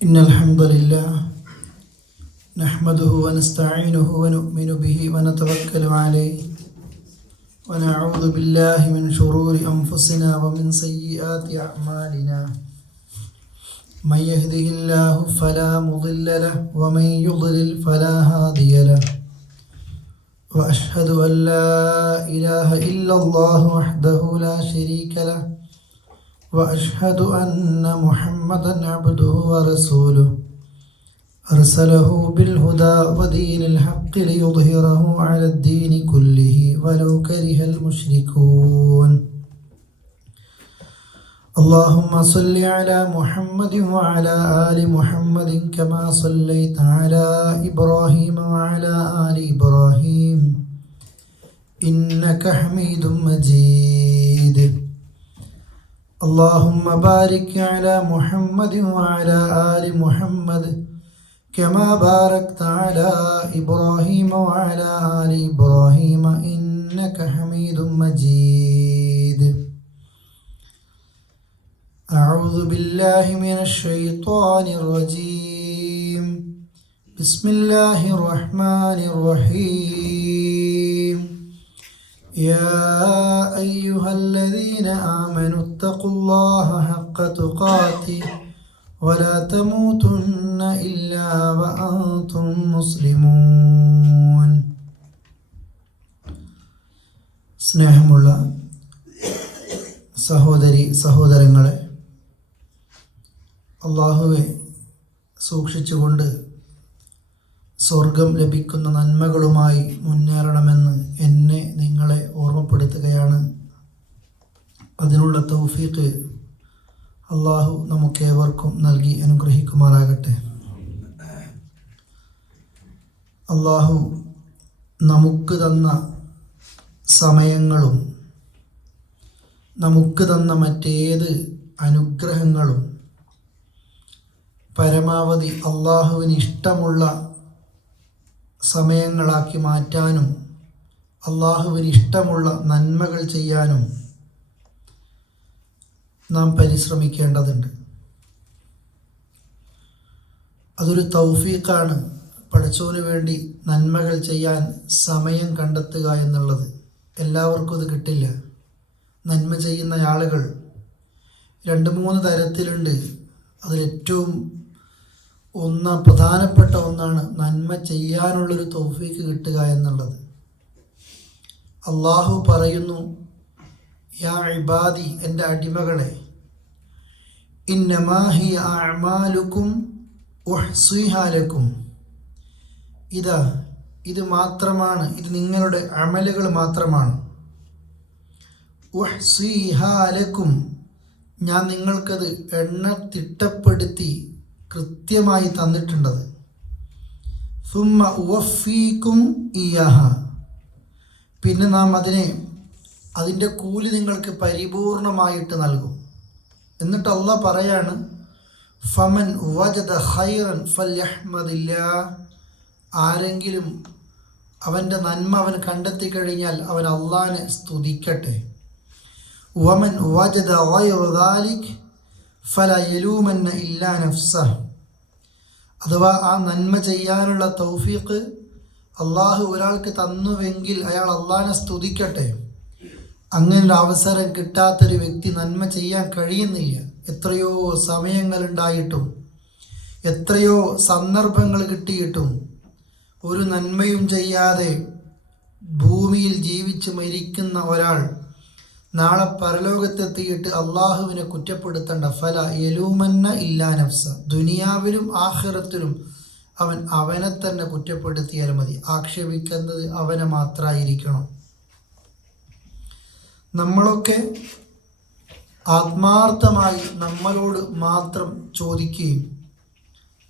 إن الحمد لله نحمده ونستعينه ونؤمن به ونتوكل عليه ونعوذ بالله من شرور أنفسنا ومن سيئات أعمالنا من يهده الله فلا مضل له ومن يضلل فلا هادي له وأشهد أن لا إله إلا الله وحده لا شريك له وأشهد أن محمدا عبده ورسوله أرسله بالهدى ودين الحق ليظهره على الدين كله ولو كره المشركون اللهم صل على محمد وعلى آل محمد كما صليت على إبراهيم وعلى آل إبراهيم إنك حميد مجيد اللهم بارك على محمد وعلى آل محمد كما باركت على إبراهيم وعلى آل إبراهيم إنك حميد مجيد أعوذ بالله من الشيطان الرجيم بسم الله الرحمن الرحيم يا أيها الذين آمنوا اتقوا الله حق تقاته ولا تموتن إلا وأنتم مسلمون. സ്നേഹമുള്ള സഹോദരങ്ങളെ, അള്ളാഹുവെ സൂക്ഷിച്ചുകൊണ്ട് സ്വർഗം ലഭിക്കുന്ന നന്മകളുമായി മുന്നേറണമെന്ന് എന്നെ നിങ്ങളെ ഓർമ്മപ്പെടുത്തുകയാണ്. അതിനുള്ള തൗഫീഖ് അള്ളാഹു നമുക്കേവർക്കും നൽകി അനുഗ്രഹിക്കുമാറാകട്ടെ. അള്ളാഹു നമുക്ക് തന്ന സമയങ്ങളും നമുക്ക് തന്ന മറ്റേത് അനുഗ്രഹങ്ങളും പരമാവധി അള്ളാഹുവിന് ഇഷ്ടമുള്ള സമയങ്ങളാക്കി മാറ്റാനും അള്ളാഹുവിന് ഇഷ്ടമുള്ള നന്മകൾ ചെയ്യാനും നാം പരിശ്രമിക്കേണ്ടതുണ്ട്. അതൊരു തൗഫീഖാണ്. പടച്ചോന് വേണ്ടി നന്മകൾ ചെയ്യാൻ സമയം കണ്ടെത്തുക എന്നുള്ളത് എല്ലാവർക്കും അത് കിട്ടില്ല. നന്മ ചെയ്യുന്ന ആളുകൾ 2-3 തരത്തിലുണ്ട്. അതിലേറ്റവും പ്രധാനപ്പെട്ട ഒന്നാണ് നന്മ ചെയ്യാനുള്ളൊരു തൗഫീഖ് കിട്ടുക എന്നുള്ളത്. അള്ളാഹു പറയുന്നു, യാ ഇബാദി, എൻ്റെ അടിമകളെ, ഇന്നമാ ഹിയ അഅ്മാലുക്കും ഉഹ്സിഹാ ലക്കും, ഇത് മാത്രമാണ്, ഇത് നിങ്ങളുടെ അമലുകൾ മാത്രമാണ്. ഉഹ്സിഹാ ലക്കും, ഞാൻ നിങ്ങൾക്കത് തിട്ടപ്പെടുത്തി കൃത്യമായി തന്നിട്ടുണ്ടത്. സുമ്മ ഉവഫീക്കും ഇയാഹ, പിന്നെ നാം അതിൻ്റെ കൂലി നിങ്ങൾക്ക് പരിപൂർണമായിട്ട് നൽകും. എന്നിട്ട് അല്ലാഹ് പറയാണ്, ഫമൻ വജദ ഖൈറൻ ഫൽയഹ്മദില്ലാഹ്, ആരെങ്കിലും അവൻ്റെ നന്മ അവൻ കണ്ടെത്തി കഴിഞ്ഞാൽ അവൻ അള്ളാഹിനെ സ്തുതിക്കട്ടെ. വമൻ വജദ ഗൈറ ദാലിക് ഫലാ യലൂമന്ന ഇല്ലാ നഫ്സഹ്, അഥവാ ആ നന്മ ചെയ്യാനുള്ള തൗഫീഖ് അള്ളാഹു ഒരാൾക്ക് തന്നുവെങ്കിൽ അയാൾ അള്ളാഹിനെ സ്തുതിക്കട്ടെ. അങ്ങനൊരു അവസരം കിട്ടാത്തൊരു വ്യക്തി നന്മ ചെയ്യാൻ കഴിയുന്നില്ല. എത്രയോ സമയങ്ങളുണ്ടായിട്ടും എത്രയോ സന്ദർഭങ്ങൾ കിട്ടിയിട്ടും ഒരു നന്മയും ചെയ്യാതെ ഭൂമിയിൽ ജീവിച്ച് മരിക്കുന്ന ഒരാൾ നാളെ പരലോകത്തെത്തിയിട്ട് അള്ളാഹുവിനെ കുറ്റപ്പെടുത്തേണ്ട. ഫല യലൂമന്ന ഇല്ലാ നഫ്സ, ദുനിയാവിലും ആഖിറത്തിലും അവനെ തന്നെ കുറ്റപ്പെടുത്തിയാൽ മതി. ആക്ഷേപിക്കുന്നത് അവനെ മാത്രമായിരിക്കണം. നമ്മളൊക്കെ ആത്മാർത്ഥമായി നമ്മളോട് മാത്രം ചോദിക്കുകയും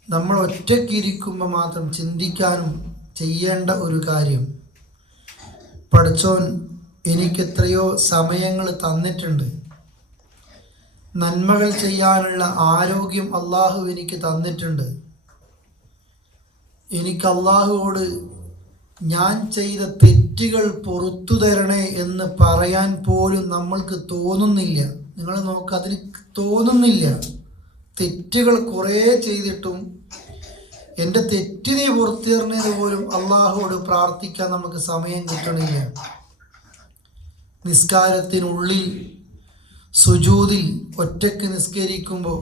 നമ്മൾ ഒറ്റയ്ക്കിരിക്കുമ്പോൾ മാത്രം ചിന്തിക്കാനും ചെയ്യേണ്ട ഒരു കാര്യം, പടച്ചോൻ എനിക്കെത്രയോ സമയങ്ങൾ തന്നിട്ടുണ്ട്, നന്മകൾ ചെയ്യാനുള്ള ആരോഗ്യം അള്ളാഹു എനിക്ക് തന്നിട്ടുണ്ട്. എനിക്ക് അള്ളാഹുവോട് ഞാൻ ചെയ്ത തെറ്റുകൾ പുറത്തു തരണേ എന്ന് പറയാൻ പോലും നമ്മൾക്ക് തോന്നുന്നില്ല. നിങ്ങൾ നോക്കുക, അതിന് തോന്നുന്നില്ല. തെറ്റുകൾ കുറേ ചെയ്തിട്ടും എൻ്റെ തെറ്റിനെ പുറത്തിറങ്ങിയത് പോലും അള്ളാഹുവോട് പ്രാർത്ഥിക്കാൻ നമുക്ക് സമയം കിട്ടണില്ല. നിസ്കാരത്തിനുള്ളിൽ സുജൂദിൽ ഒറ്റയ്ക്ക് നിസ്കരിക്കുമ്പോൾ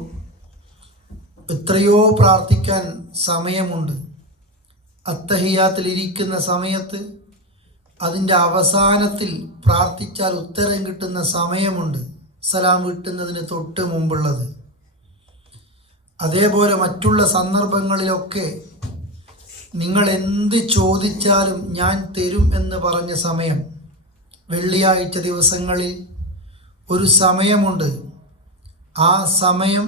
എത്രയോ പ്രാർത്ഥിക്കാൻ സമയമുണ്ട്. അത്തഹിയാത്തിലിരിക്കുന്ന സമയത്ത് അതിൻ്റെ അവസാനത്തിൽ പ്രാർത്ഥിച്ചാൽ ഉത്തരം കിട്ടുന്ന സമയമുണ്ട്, സലാം കിട്ടുന്നതിന് തൊട്ട് മുമ്പുള്ളത്. അതേപോലെ മറ്റുള്ള സന്ദർഭങ്ങളിലൊക്കെ നിങ്ങൾ എന്ത് ചോദിച്ചാലും ഞാൻ തരും എന്ന് പറഞ്ഞ സമയം, വെള്ളിയാഴ്ച ദിവസങ്ങളിൽ ഒരു സമയമുണ്ട്. ആ സമയം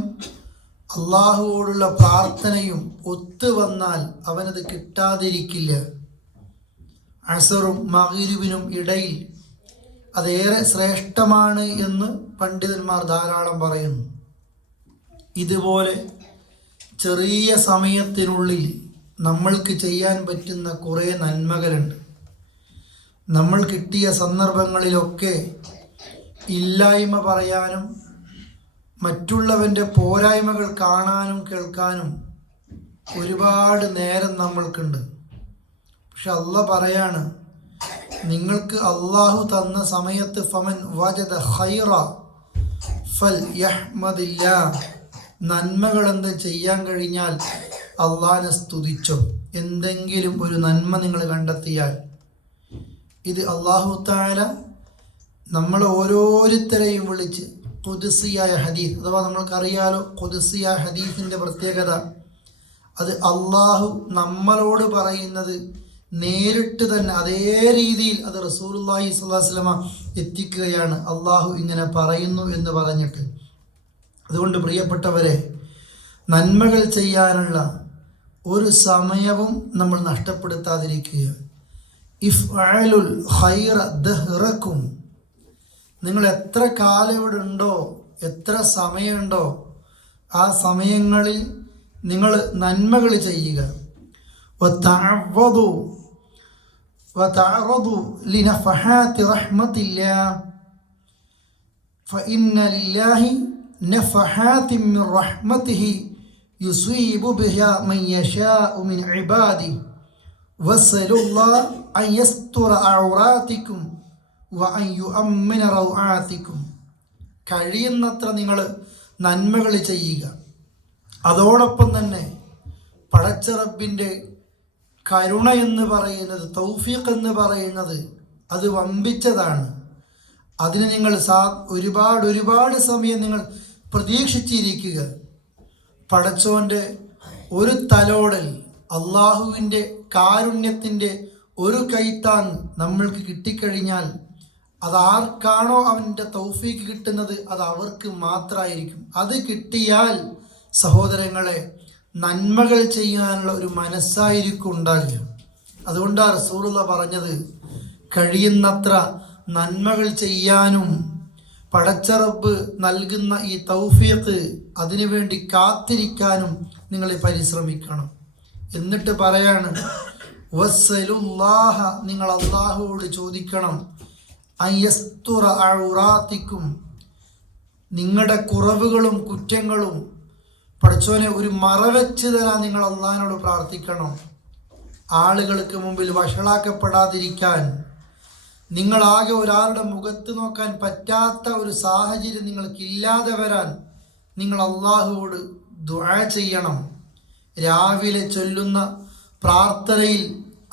അള്ളാഹുവോടുള്ള പ്രാർത്ഥനയും ഒത്തു വന്നാൽ അവനത് കിട്ടാതിരിക്കില്ല. അസറും മഗ്‌രിബിനും ഇടയിൽ അതേറെ ശ്രേഷ്ഠമാണ് എന്ന് പണ്ഡിതന്മാർ ധാരാളം പറയുന്നു. ഇതുപോലെ ചെറിയ സമയത്തിനുള്ളിൽ നമ്മൾക്ക് ചെയ്യാൻ പറ്റുന്ന കുറേ നന്മകളുണ്ട്. നമ്മൾ കിട്ടിയ സന്ദർഭങ്ങളിലൊക്കെ ഇല്ലായ്മ പറയാനും മറ്റുള്ളവൻ്റെ പോരായ്മകൾ കാണാനും കേൾക്കാനും ഒരുപാട് നേരം നമ്മൾക്കുണ്ട്. പക്ഷെ അള്ളാഹ് പറയാണ്, നിങ്ങൾക്ക് അള്ളാഹു തന്ന സമയത്ത് ഫമൻ വജദ ഖൈറ ഫൽ യഹ്മദില്ലാ, നന്മകൾ എന്ത് ചെയ്യാൻ കഴിഞ്ഞാൽ അള്ളാഹിനെ സ്തുതിച്ചോ. എന്തെങ്കിലും ഒരു നന്മ നിങ്ങൾ കണ്ടെത്തിയാൽ, ഇത് അള്ളാഹു തആല നമ്മൾ ഓരോരുത്തരെയും വിളിച്ച് ഖുദ്സിയായ ഹദീസ്, അഥവാ നമ്മൾക്കറിയാലോ ഖുദ്സിയായ ഹദീസിൻ്റെ പ്രത്യേകത, അത് അള്ളാഹു നമ്മളോട് പറയുന്നത് നേരിട്ട് തന്നെ അതേ രീതിയിൽ അത് റസൂലുള്ളാഹി സ്വല്ലല്ലാഹു അലൈഹി വസല്ലമ എത്തിക്കുകയാണ്. അള്ളാഹു ഇങ്ങനെ പറയുന്നു എന്ന് പറഞ്ഞിട്ട്. അതുകൊണ്ട് പ്രിയപ്പെട്ടവരെ, നന്മകൾ ചെയ്യാനുള്ള ഒരു സമയവും നമ്മൾ നഷ്ടപ്പെടുത്താതിരിക്കുക. ഇഫ്അലുൽ ഖൈറ ദഹ്റക്കും, നിങ്ങൾ എത്ര കാലം ഇവിടെ ഉണ്ടോ, എത്ര സമയമുണ്ടോ, ആ സമയങ്ങളിൽ നിങ്ങൾ നന്മകൾ ചെയ്യുക. വതഅറദു ലിനഫഹാതി റഹ്മത്തില്ലാഹ് ഫഇന്ന ലില്ലാഹി നഫഹാതിൻ മിൻ റഹ്മതിഹി യുസീബു ബിഹാ മൻ യശാഉ മിൻ ഇബാദിഹി വസ്അലുല്ലാഹ അൻ യസ്തുറ ഔറാതികും വഅൻ യുഅമ്മിന റൗആതികും. കഴിയുന്നത്ര നിങ്ങൾ നന്മകൾ ചെയ്യുക. അതോടൊപ്പം തന്നെ പടച്ച റബ്ബിൻ്റെ കരുണ എന്ന് പറയുന്നത്, തൗഫീഖ് എന്ന് പറയുന്നത്, അത് വമ്പിച്ചതാണ്. അതിന് നിങ്ങൾ ഒരുപാട് സമയം നിങ്ങൾ പ്രതീക്ഷിച്ചിരിക്കുക. പടച്ചോൻ്റെ ഒരു തലോടൽ, അള്ളാഹുവിൻ്റെ കാരുണ്യത്തിൻ്റെ ഒരു കൈത്താൻ നമ്മൾക്ക് കിട്ടിക്കഴിഞ്ഞാൽ അതാർക്കാണോ അവൻ്റെ തൗഫീഖ് കിട്ടുന്നത് അത് അവർക്ക് മാത്രമായിരിക്കും. അത് കിട്ടിയാൽ സഹോദരങ്ങളെ, നന്മകൾ ചെയ്യാനുള്ള ഒരു മനസ്സായിരിക്കും ഉണ്ടാകുക. അതുകൊണ്ടാണ് റസൂലുള്ളാഹി പറഞ്ഞത്, കഴിയുന്നത്ര നന്മകൾ ചെയ്യാനും പടച്ച റബ്ബ് നൽകുന്ന ഈ തൗഫീഖ് അതിനുവേണ്ടി കാത്തിരിക്കാനും നിങ്ങൾ പരിശ്രമിക്കണം. എന്നിട്ട് പറയാണ്, വസ്സലുല്ലാഹ, നിങ്ങൾ അള്ളാഹുവോട് ചോദിക്കണം, അയസ്തുറ ഔറാത്തിക്കും, നിങ്ങളുടെ കുറവുകളും കുറ്റങ്ങളും പടച്ചോനെ ഒരു മറവെച്ച് തരാൻ നിങ്ങൾ അള്ളാഹിനോട് പ്രാർത്ഥിക്കണം. ആളുകൾക്ക് മുമ്പിൽ വഷളാക്കപ്പെടാതിരിക്കാൻ, നിങ്ങളാകെ ഒരാളുടെ മുഖത്ത് നോക്കാൻ പറ്റാത്ത ഒരു സാഹചര്യം നിങ്ങൾക്കില്ലാതെ വരാൻ നിങ്ങൾ അള്ളാഹുവോട് ദുആ ചെയ്യണം. രാവിലെ ചൊല്ലുന്ന പ്രാർത്ഥനയിൽ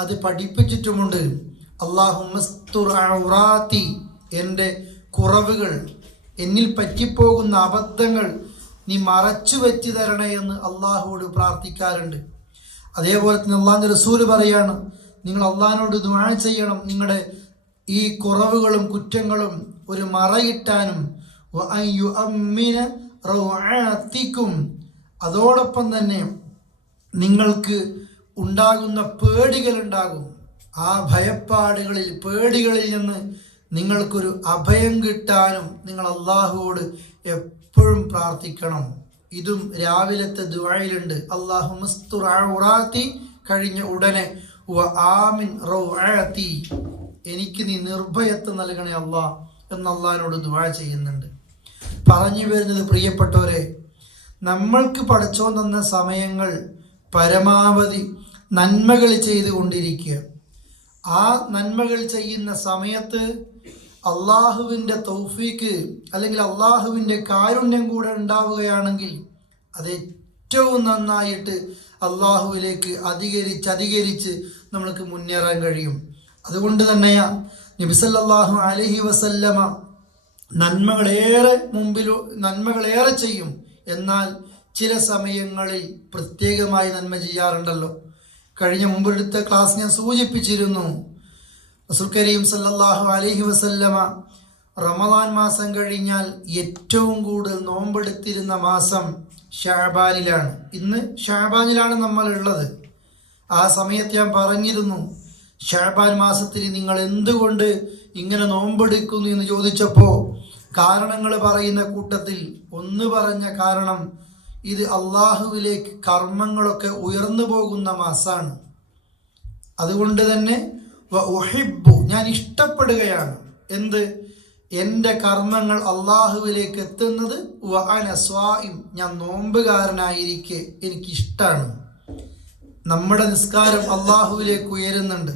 അത് പഠിപ്പിച്ചിട്ടുമുണ്ട്. അല്ലാഹുമ്മസ്തുർ ഔറാത്തി, എൻ്റെ കുറവുകൾ, എന്നിൽ പറ്റിപ്പോകുന്ന അബദ്ധങ്ങൾ നീ മറച്ചു വെച്ച് തരണേ എന്ന് അള്ളാഹുവോട് പ്രാർത്ഥിക്കാറുണ്ട്. അതേപോലെ തന്നെ അള്ളാഹുവിൻ്റെ റസൂല് പറയാണ്, നിങ്ങൾ അള്ളാഹിനോട് ദുആ ചെയ്യണം നിങ്ങളുടെ ഈ കുറവുകളും കുറ്റങ്ങളും ഒരു മറയിട്ടാനും. വഅൻ യുഅമ്മിന റൗആതികും, അതോടൊപ്പം തന്നെ നിങ്ങൾക്ക് ഉണ്ടാകുന്ന പേടികളുണ്ടാകും. ആ ഭയപ്പാടുകളിൽ, പേടികളിൽ നിന്ന് നിങ്ങൾക്കൊരു അഭയം കിട്ടാനും നിങ്ങൾ അള്ളാഹുവോട് എപ്പോഴും പ്രാർത്ഥിക്കണം. ഇതും രാവിലത്തെ ദുആയിലുണ്ട്. അല്ലാഹുമ്മസ്തുർ ഔറാത്തി കഴിഞ്ഞ ഉടനെ വആമിൻ റൗആതി, എനിക്ക് നീ നിർഭയത്വം നൽകണേ അല്ലാഹ് എന്ന് അള്ളാഹിനോട് ദുആ ചെയ്യുന്നുണ്ട്. പറഞ്ഞു വരുന്നത്, പ്രിയപ്പെട്ടവരെ, നമ്മൾക്ക് പടച്ചോൻ തന്ന സമയങ്ങൾ പരമാവധി നന്മകൾ ചെയ്തുകൊണ്ടിരിക്കുക. ആ നന്മകൾ ചെയ്യുന്ന സമയത്ത് അള്ളാഹുവിൻ്റെ തൗഫീക്ക് അല്ലെങ്കിൽ അള്ളാഹുവിൻ്റെ കാരുണ്യം കൂടെ ഉണ്ടാവുകയാണെങ്കിൽ അത് ഏറ്റവും നന്നായിട്ട് അള്ളാഹുവിലേക്ക് അധികരിച്ച് നമ്മൾക്ക് മുന്നേറാൻ കഴിയും. അതുകൊണ്ട് തന്നെയാ നബി സല്ലല്ലാഹു അലൈഹി വസല്ലമ നന്മകളേറെ ചെയ്യും, എന്നാൽ ചില സമയങ്ങളിൽ പ്രത്യേകമായി നന്മ ചെയ്യാറുണ്ടല്ലോ. കഴിഞ്ഞ മുമ്പെടുത്ത ക്ലാസ് ഞാൻ സൂചിപ്പിച്ചിരുന്നു, റസൂൽ കരീം സല്ലല്ലാഹു അലൈഹി വസല്ലമ റമദാൻ മാസം കഴിഞ്ഞാൽ ഏറ്റവും കൂടുതൽ നോമ്പെടുത്തിരുന്ന മാസം ഷഅബാനിലാണ്. ഇന്ന് ഷഅബാനിലാണ് നമ്മൾ ഉള്ളത്. ആ സമയത്ത് ഞാൻ പറഞ്ഞിരുന്നു, ഷഅബാൻ മാസത്തിൽ നിങ്ങൾ എന്തുകൊണ്ട് ഇങ്ങനെ നോമ്പെടുക്കുന്നു എന്ന് ചോദിച്ചപ്പോൾ കാരണങ്ങൾ പറയുന്ന കൂട്ടത്തിൽ ഒന്ന് പറഞ്ഞ കാരണം, ഇത് അള്ളാഹുവിലേക്ക് കർമ്മങ്ങളൊക്കെ ഉയർന്നു പോകുന്ന മാസമാണ്. അതുകൊണ്ട് തന്നെ ഞാൻ ഇഷ്ടപ്പെടുകയാണ് എന്ത്, എൻ്റെ കർമ്മങ്ങൾ അള്ളാഹുവിലേക്ക് എത്തുന്നത് ഞാൻ നോമ്പുകാരനായിരിക്കെ എനിക്കിഷ്ടമാണ്. നമ്മുടെ നിസ്കാരം അള്ളാഹുവിലേക്ക് ഉയരുന്നുണ്ട്,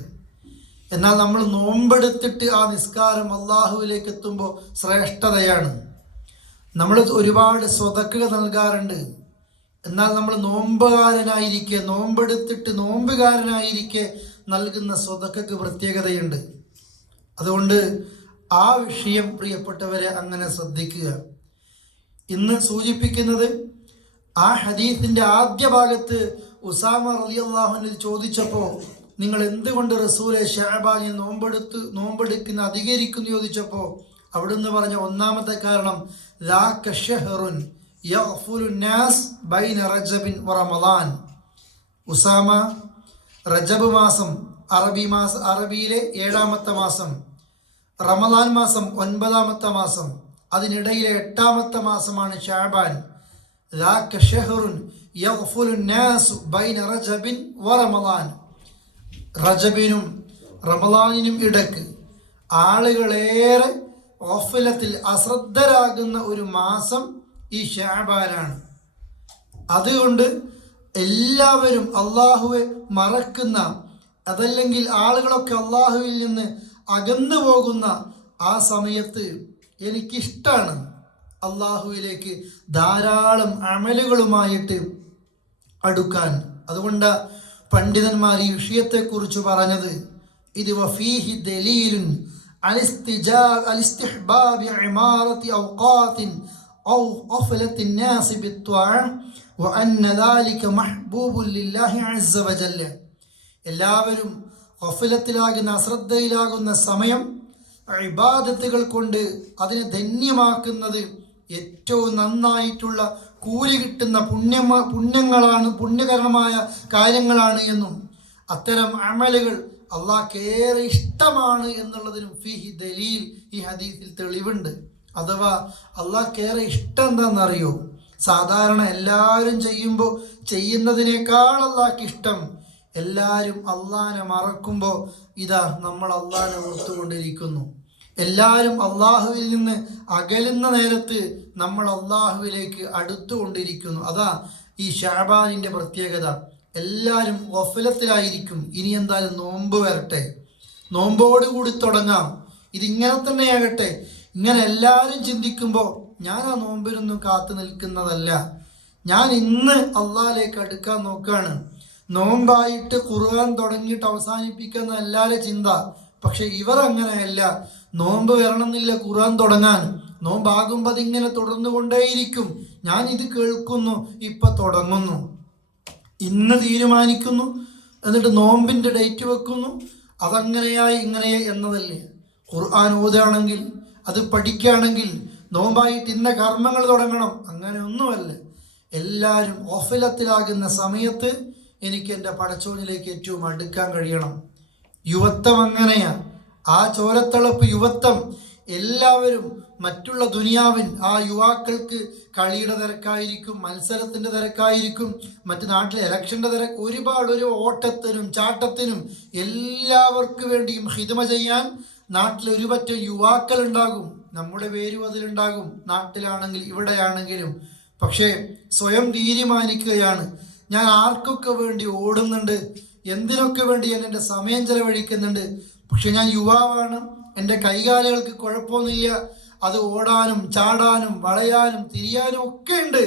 എന്നാൽ നമ്മൾ നോമ്പെടുത്തിട്ട് ആ നിസ്കാരം അള്ളാഹുവിലേക്ക് എത്തുമ്പോൾ ശ്രേഷ്ഠതയാണ്. നമ്മൾ ഒരുപാട് സ്വതക്കുകൾ നൽകാറുണ്ട്, എന്നാൽ നമ്മൾ നോമ്പുകാരനായിരിക്കെ നൽകുന്ന സ്വതക്കക്ക് പ്രത്യേകതയുണ്ട്. അതുകൊണ്ട് ആ വിഷയം പ്രിയപ്പെട്ടവരെ അങ്ങനെ ശ്രദ്ധിക്കുക. ഇന്ന് സൂചിപ്പിക്കുന്നത് ആ ഹദീസിന്റെ ആദ്യ ഭാഗത്ത് ഉസാമ റളിയല്ലാഹു അൻഹു ചോദിച്ചപ്പോൾ നിങ്ങൾ എന്തുകൊണ്ട് റസൂലെ ഷഅബാനിൽ നോമ്പെടുക്കുന്ന അധികരിക്കുന്നു ചോദിച്ചപ്പോൾ അവിടുന്ന് പറഞ്ഞ ഒന്നാമത്തെ കാരണം ലാക ഷഹറുൻ യഗ്ഫുലു നാസ് ബൈന റജബിൻ വറമളാൻ. ഉസാമ, റജബ് മാസം അറബിയിലെ 7ാമത്തെ മാസം, റമളാൻ മാസം 9ാമത്തെ മാസം, അതിനിടയിലെ 8ാമത്തെ മാസമാണ് ഷഅബാൻ. ലാക ഷഹറുൻ യഗ്ഫുലു നാസ് ബൈന റജബിൻ വറമളാൻ. റജബിനും റമളാനിനും ഇടക്ക് ആളുകളേറെ ഗഫലത്തിൽ അശ്രദ്ധരാകുന്ന ഒരു മാസം ഈ ഷഅബാനാണ്. അതുകൊണ്ട് എല്ലാവരും അള്ളാഹുവെ മറക്കുന്ന, അതല്ലെങ്കിൽ ആളുകളൊക്കെ അള്ളാഹുവിൽ നിന്ന് അകന്നു പോകുന്ന ആ സമയത്ത് എനിക്കിഷ്ടമാണ് അള്ളാഹുവിലേക്ക് ധാരാളം അമലുകളുമായിട്ട് അടുക്കാൻ. അതുകൊണ്ട് പണ്ഡിതന്മാർ ഈ വിഷയത്തെക്കുറിച്ച് പറഞ്ഞത്, ഇത് വഫീഹി ദലീലുൻ അലിസ്തിഹ്ബാബി ഇമാറത്തി ഔഖാത്തിൻ ഔ ഖഫലത്തിൻ നാസി ബിത്ത്വാഅ വഅന്ന ദാലിക മഹ്ബൂബുൻ ലില്ലാഹി അസ്സ വജല്ല. എല്ലാവരും ഖഫലത്തിലാകുന്ന, അശ്രദ്ധയിലാകുന്ന സമയം ഇബാദത്തുകൾ കൊണ്ട് അതിനെ ധന്യമാക്കുന്നത് ഏറ്റവും നന്നായിട്ടുള്ള കൂലി കിട്ടുന്ന പുണ്യകരമായ കാര്യങ്ങളാണ് എന്നും അത്തരം അമലുകൾ അള്ളാഹ്ക്കേറെ ഇഷ്ടമാണ് എന്നുള്ളതിനും ഫീഹി ദലീൽ, ഈ ഹദീസിൽ തെളിവുണ്ട്. അഥവാ അള്ളാഹ്ക്കേറെ ഇഷ്ടം എന്താണെന്നറിയോ? സാധാരണ എല്ലാവരും ചെയ്യുന്നതിനേക്കാൾ അള്ളാഹ്ക്ക് ഇഷ്ടം എല്ലാവരും അള്ളാഹിനെ മറക്കുമ്പോൾ ഇതാ നമ്മൾ അള്ളാഹിനെ ഓർത്തുകൊണ്ടിരിക്കുന്നു. എല്ലാവരും അള്ളാഹുവിൽ നിന്ന് അകലുന്ന നേരത്ത് നമ്മൾ അള്ളാഹുവിലേക്ക് അടുത്തുകൊണ്ടിരിക്കുന്നു. അതാ ഈ ഷഅബാനിൻ്റെ പ്രത്യേകത. എല്ലാവരും ഗഫലത്തിലായിരിക്കും. ഇനി എന്തായാലും നോമ്പ് വരട്ടെ, നോമ്പോടുകൂടി തുടങ്ങാം, ഇതിങ്ങനെ തന്നെയാകട്ടെ. ഇങ്ങനെ എല്ലാവരും ചിന്തിക്കുമ്പോൾ ഞാൻ ആ നോമ്പിനൊന്നും കാത്തു നിൽക്കുന്നതല്ല, ഞാൻ ഇന്ന് അള്ളാഹിലേക്ക് അടുക്കാൻ നോക്കുകയാണ്. നോമ്പായിട്ട് ഖുർആൻ തുടങ്ങിയിട്ട് അവസാനിപ്പിക്കുന്ന എല്ലാവരുടെ ചിന്ത. പക്ഷെ ഇവർ അങ്ങനെയല്ല. നോമ്പ് വരണമെന്നില്ല ഖുർആൻ തുടങ്ങാൻ, നോമ്പാകുമ്പോൾ അതിങ്ങനെ തുടർന്നു കൊണ്ടേയിരിക്കും. ഞാൻ ഇത് കേൾക്കുന്നു, ഇപ്പം തുടങ്ങുന്നു, ഇന്ന് തീരുമാനിക്കുന്നു, എന്നിട്ട് നോമ്പിൻ്റെ ഡേറ്റ് വെക്കുന്നു. അതങ്ങനെയായി ഇങ്ങനെ എന്നതല്ലേ? ഖുർആൻ ഓതുകയാണെങ്കിൽ, അത് പഠിക്കുകയാണെങ്കിൽ നോമ്പായിട്ട് ഇന്ന കർമ്മങ്ങൾ തുടങ്ങണം, അങ്ങനെ ഒന്നുമല്ല. എല്ലാവരും ഗഫലത്തിലാകുന്ന സമയത്ത് എനിക്ക് എൻ്റെ പടച്ചോനിലേക്ക് ഏറ്റവും അടുക്കാൻ കഴിയണം. യുവത്വം അങ്ങനെയാ. ആ ചോരത്തളപ്പ് യുവത്വം എല്ലാവരും മറ്റുള്ള ദുനിയാവിൻ ആ യുവാക്കൾക്ക് കളിയുടെ തിരക്കായിരിക്കും, മത്സരത്തിൻ്റെ തിരക്കായിരിക്കും, മറ്റു നാട്ടിലെ ഇലക്ഷൻ്റെ തിരക്ക്, ഒരു ഓട്ടത്തിനും ചാട്ടത്തിനും എല്ലാവർക്കും വേണ്ടിയും ഹിദ്മ ചെയ്യാൻ നാട്ടിൽ ഒരുപറ്റം യുവാക്കൾ ഉണ്ടാകും. നമ്മുടെ പേരും അതിലുണ്ടാകും. നാട്ടിലാണെങ്കിൽ ഇവിടെയാണെങ്കിലും പക്ഷേ സ്വയം തീരുമാനിക്കുകയാണ്, ഞാൻ ആർക്കൊക്കെ വേണ്ടി ഓടുന്നുണ്ട്, എന്തിനൊക്കെ വേണ്ടി ഞാൻ എൻ്റെ സമയം ചെലവഴിക്കുന്നുണ്ട്. പക്ഷെ ഞാൻ യുവാവാണ്, എൻ്റെ കൈകാലുകൾക്ക് കുഴപ്പമൊന്നുമില്ല, അത് ഓടാനും ചാടാനും വളയാനും തിരിയാനും ഒക്കെ ഉണ്ട്.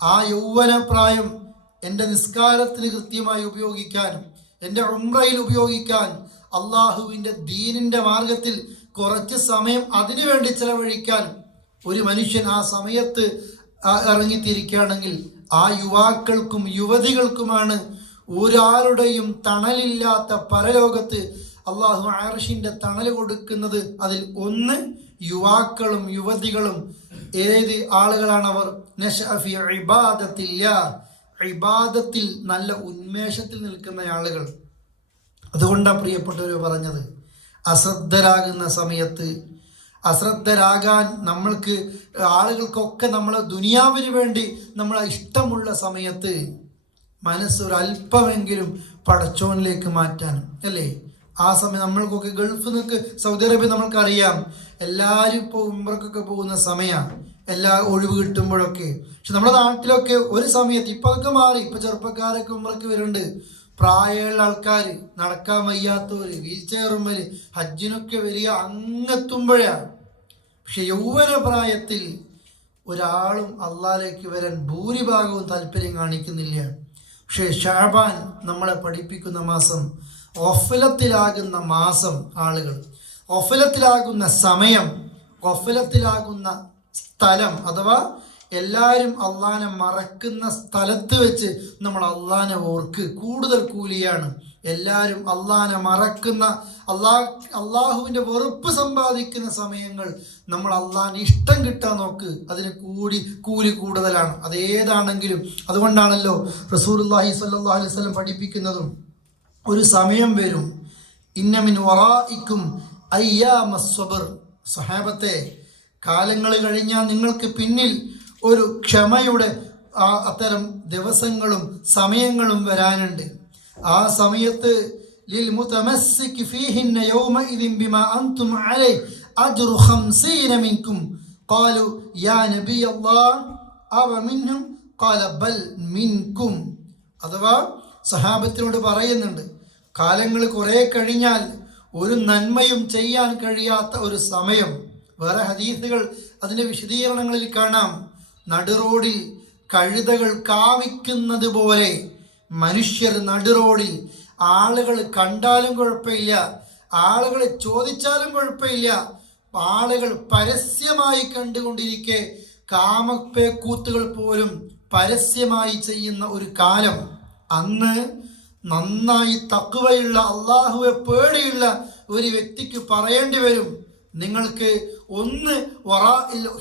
ആ യൗവനപ്രായം എൻ്റെ നിസ്കാരത്തിന് കൃത്യമായി ഉപയോഗിക്കാനും എൻ്റെ ഉംറയിൽ ഉപയോഗിക്കാൻ, അള്ളാഹുവിൻ്റെ ദീനിൻ്റെ മാർഗത്തിൽ കുറച്ച് സമയം അതിനു വേണ്ടി ചെലവഴിക്കാനും ഒരു മനുഷ്യൻ ആ സമയത്ത് ഇറങ്ങിത്തിരിക്കുകയാണെങ്കിൽ ആ യുവാക്കൾക്കും യുവതികൾക്കുമാണ് ഒരാളുടെയും തണലില്ലാത്ത പരലോകത്ത് അള്ളാഹു അർശിന്റെ തണൽ കൊടുക്കുന്നത്. അതിൽ ഒന്ന് യുവാക്കളും യുവതികളും. ഏത് ആളുകളാണവർ? നശഅഫി ഇബാദത്തില്ലാഹ്, ഇബാദത്തിൽ നല്ല ഉന്മേഷത്തിൽ നിൽക്കുന്ന ആളുകൾ. അതുകൊണ്ടാണ് പ്രിയപ്പെട്ടവർ പറഞ്ഞത്, അശ്രദ്ധരാകുന്ന സമയത്ത്, അശ്രദ്ധരാകാൻ നമ്മൾക്ക് ആളുകൾക്കൊക്കെ നമ്മളെ ദുനിയാവിന് വേണ്ടി നമ്മളെ ഇഷ്ടമുള്ള സമയത്ത് മനസ്സൊരല്പമെങ്കിലും പടച്ചോനിലേക്ക് മാറ്റാനും അല്ലേ? ആ സമയം നമ്മൾക്കൊക്കെ ഗൾഫിൽ നിന്നൊക്കെ സൗദി അറേബ്യ നമ്മൾക്കറിയാം, എല്ലാവരും ഇപ്പോൾ ഉംറക്കൊക്കെ പോകുന്ന സമയമാണ്, എല്ലാ ഒഴിവ് കിട്ടുമ്പോഴൊക്കെ. പക്ഷെ നമ്മുടെ നാട്ടിലൊക്കെ ഒരു സമയത്ത് ഇപ്പം അതൊക്കെ മാറി, ഇപ്പം ചെറുപ്പക്കാരൊക്കെ ഉംറക്ക് വരുന്നുണ്ട്. പ്രായമുള്ള ആൾക്കാർ, നടക്കാൻ വയ്യാത്തവർ, വീൽ ചെയറുമ്മൽ ഹജ്ജിനൊക്കെ വരിക അങ്ങെത്തുമ്പോഴാണ്. പക്ഷെ യൗവന പ്രായത്തിൽ ഒരാളും അള്ളാഹിലേക്ക് വരാൻ ഭൂരിഭാഗവും താല്പര്യം കാണിക്കുന്നില്ല. പക്ഷേ ഷഅബാൻ നമ്മളെ പഠിപ്പിക്കുന്ന മാസം, ഗഫലത്തിലാകുന്ന മാസം, ആളുകൾ ഗഫലത്തിലാകുന്ന സമയം, ഗഫലത്തിലാകുന്ന സ്ഥലം, അഥവാ എല്ലാവരും അള്ളാനെ മറക്കുന്ന സ്ഥലത്ത് വെച്ച് നമ്മൾ അള്ളാനെ ഓർക്ക്, കൂടുതൽ കൂലിയാണ്. എല്ലാവരും അള്ളാനെ മറക്കുന്ന, അള്ളാഹുവിൻ്റെ വെറുപ്പ് സമ്പാദിക്കുന്ന സമയങ്ങൾ നമ്മൾ അള്ളാഹിന് ഇഷ്ടം കിട്ടാൻ നോക്ക്, അതിന് കൂലി കൂടുതലാണ്. അതേതാണെങ്കിലും. അതുകൊണ്ടാണല്ലോ റസൂലുള്ളാഹി സ്വല്ലല്ലാഹു അലൈഹി വസല്ലം പഠിപ്പിക്കുന്നതും, ഒരു സമയം വരും, ഇന്ന മിൻ വറാഇക്കും അയ്യാമസ് സ്വബ്ർ, സ്വഹാബത്തെ കാലങ്ങൾ കഴിഞ്ഞാൽ നിങ്ങൾക്ക് പിന്നിൽ ഒരു ക്ഷമയുടെ അത്തരം ദിവസങ്ങളും സമയങ്ങളും വരാനുണ്ട്. ആ സമയത്ത് ലിൽ മുതമസ്സികി ഫീഹിന്ന യൗമഇദിൻ ബിമാ അൻതും അലൈഹി അജ്റു 50 മിൻകും ഖാലു യാ നബിയല്ലാഹ് അവ മിൻഹും ഖാല ബൽ മിൻകും. അഥവാ സഹാബത്തിനോട് പറയുന്നുണ്ട്, കാലങ്ങൾ കുറേ കഴിഞ്ഞാൽ ഒരു നന്മയും ചെയ്യാൻ കഴിയാത്ത ഒരു സമയം. വേറെ ഹദീസുകൾ അതിൻ്റെ വിശദീകരണങ്ങളിൽ കാണാം, നടുറോഡിൽ കഴുതകൾ കാവിക്കുന്നത് പോലെ മനുഷ്യർ നടുറോഡിൽ, ആളുകൾ കണ്ടാലും കുഴപ്പമില്ല, ആളുകൾ ചോദിച്ചാലും കുഴപ്പമില്ല, ആളുകൾ പരസ്യമായി കണ്ടുകൊണ്ടിരിക്കെ കാമപ്പേക്കൂത്തുകൾ പോലും പരസ്യമായി ചെയ്യുന്ന ഒരു കാലം. അന്ന് നന്നായി തഖ്വയുള്ള, അള്ളാഹുവെ പേടിയുള്ള ഒരു വ്യക്തിക്ക് പറയേണ്ടി വരും, നിങ്ങൾക്ക് ഒന്ന്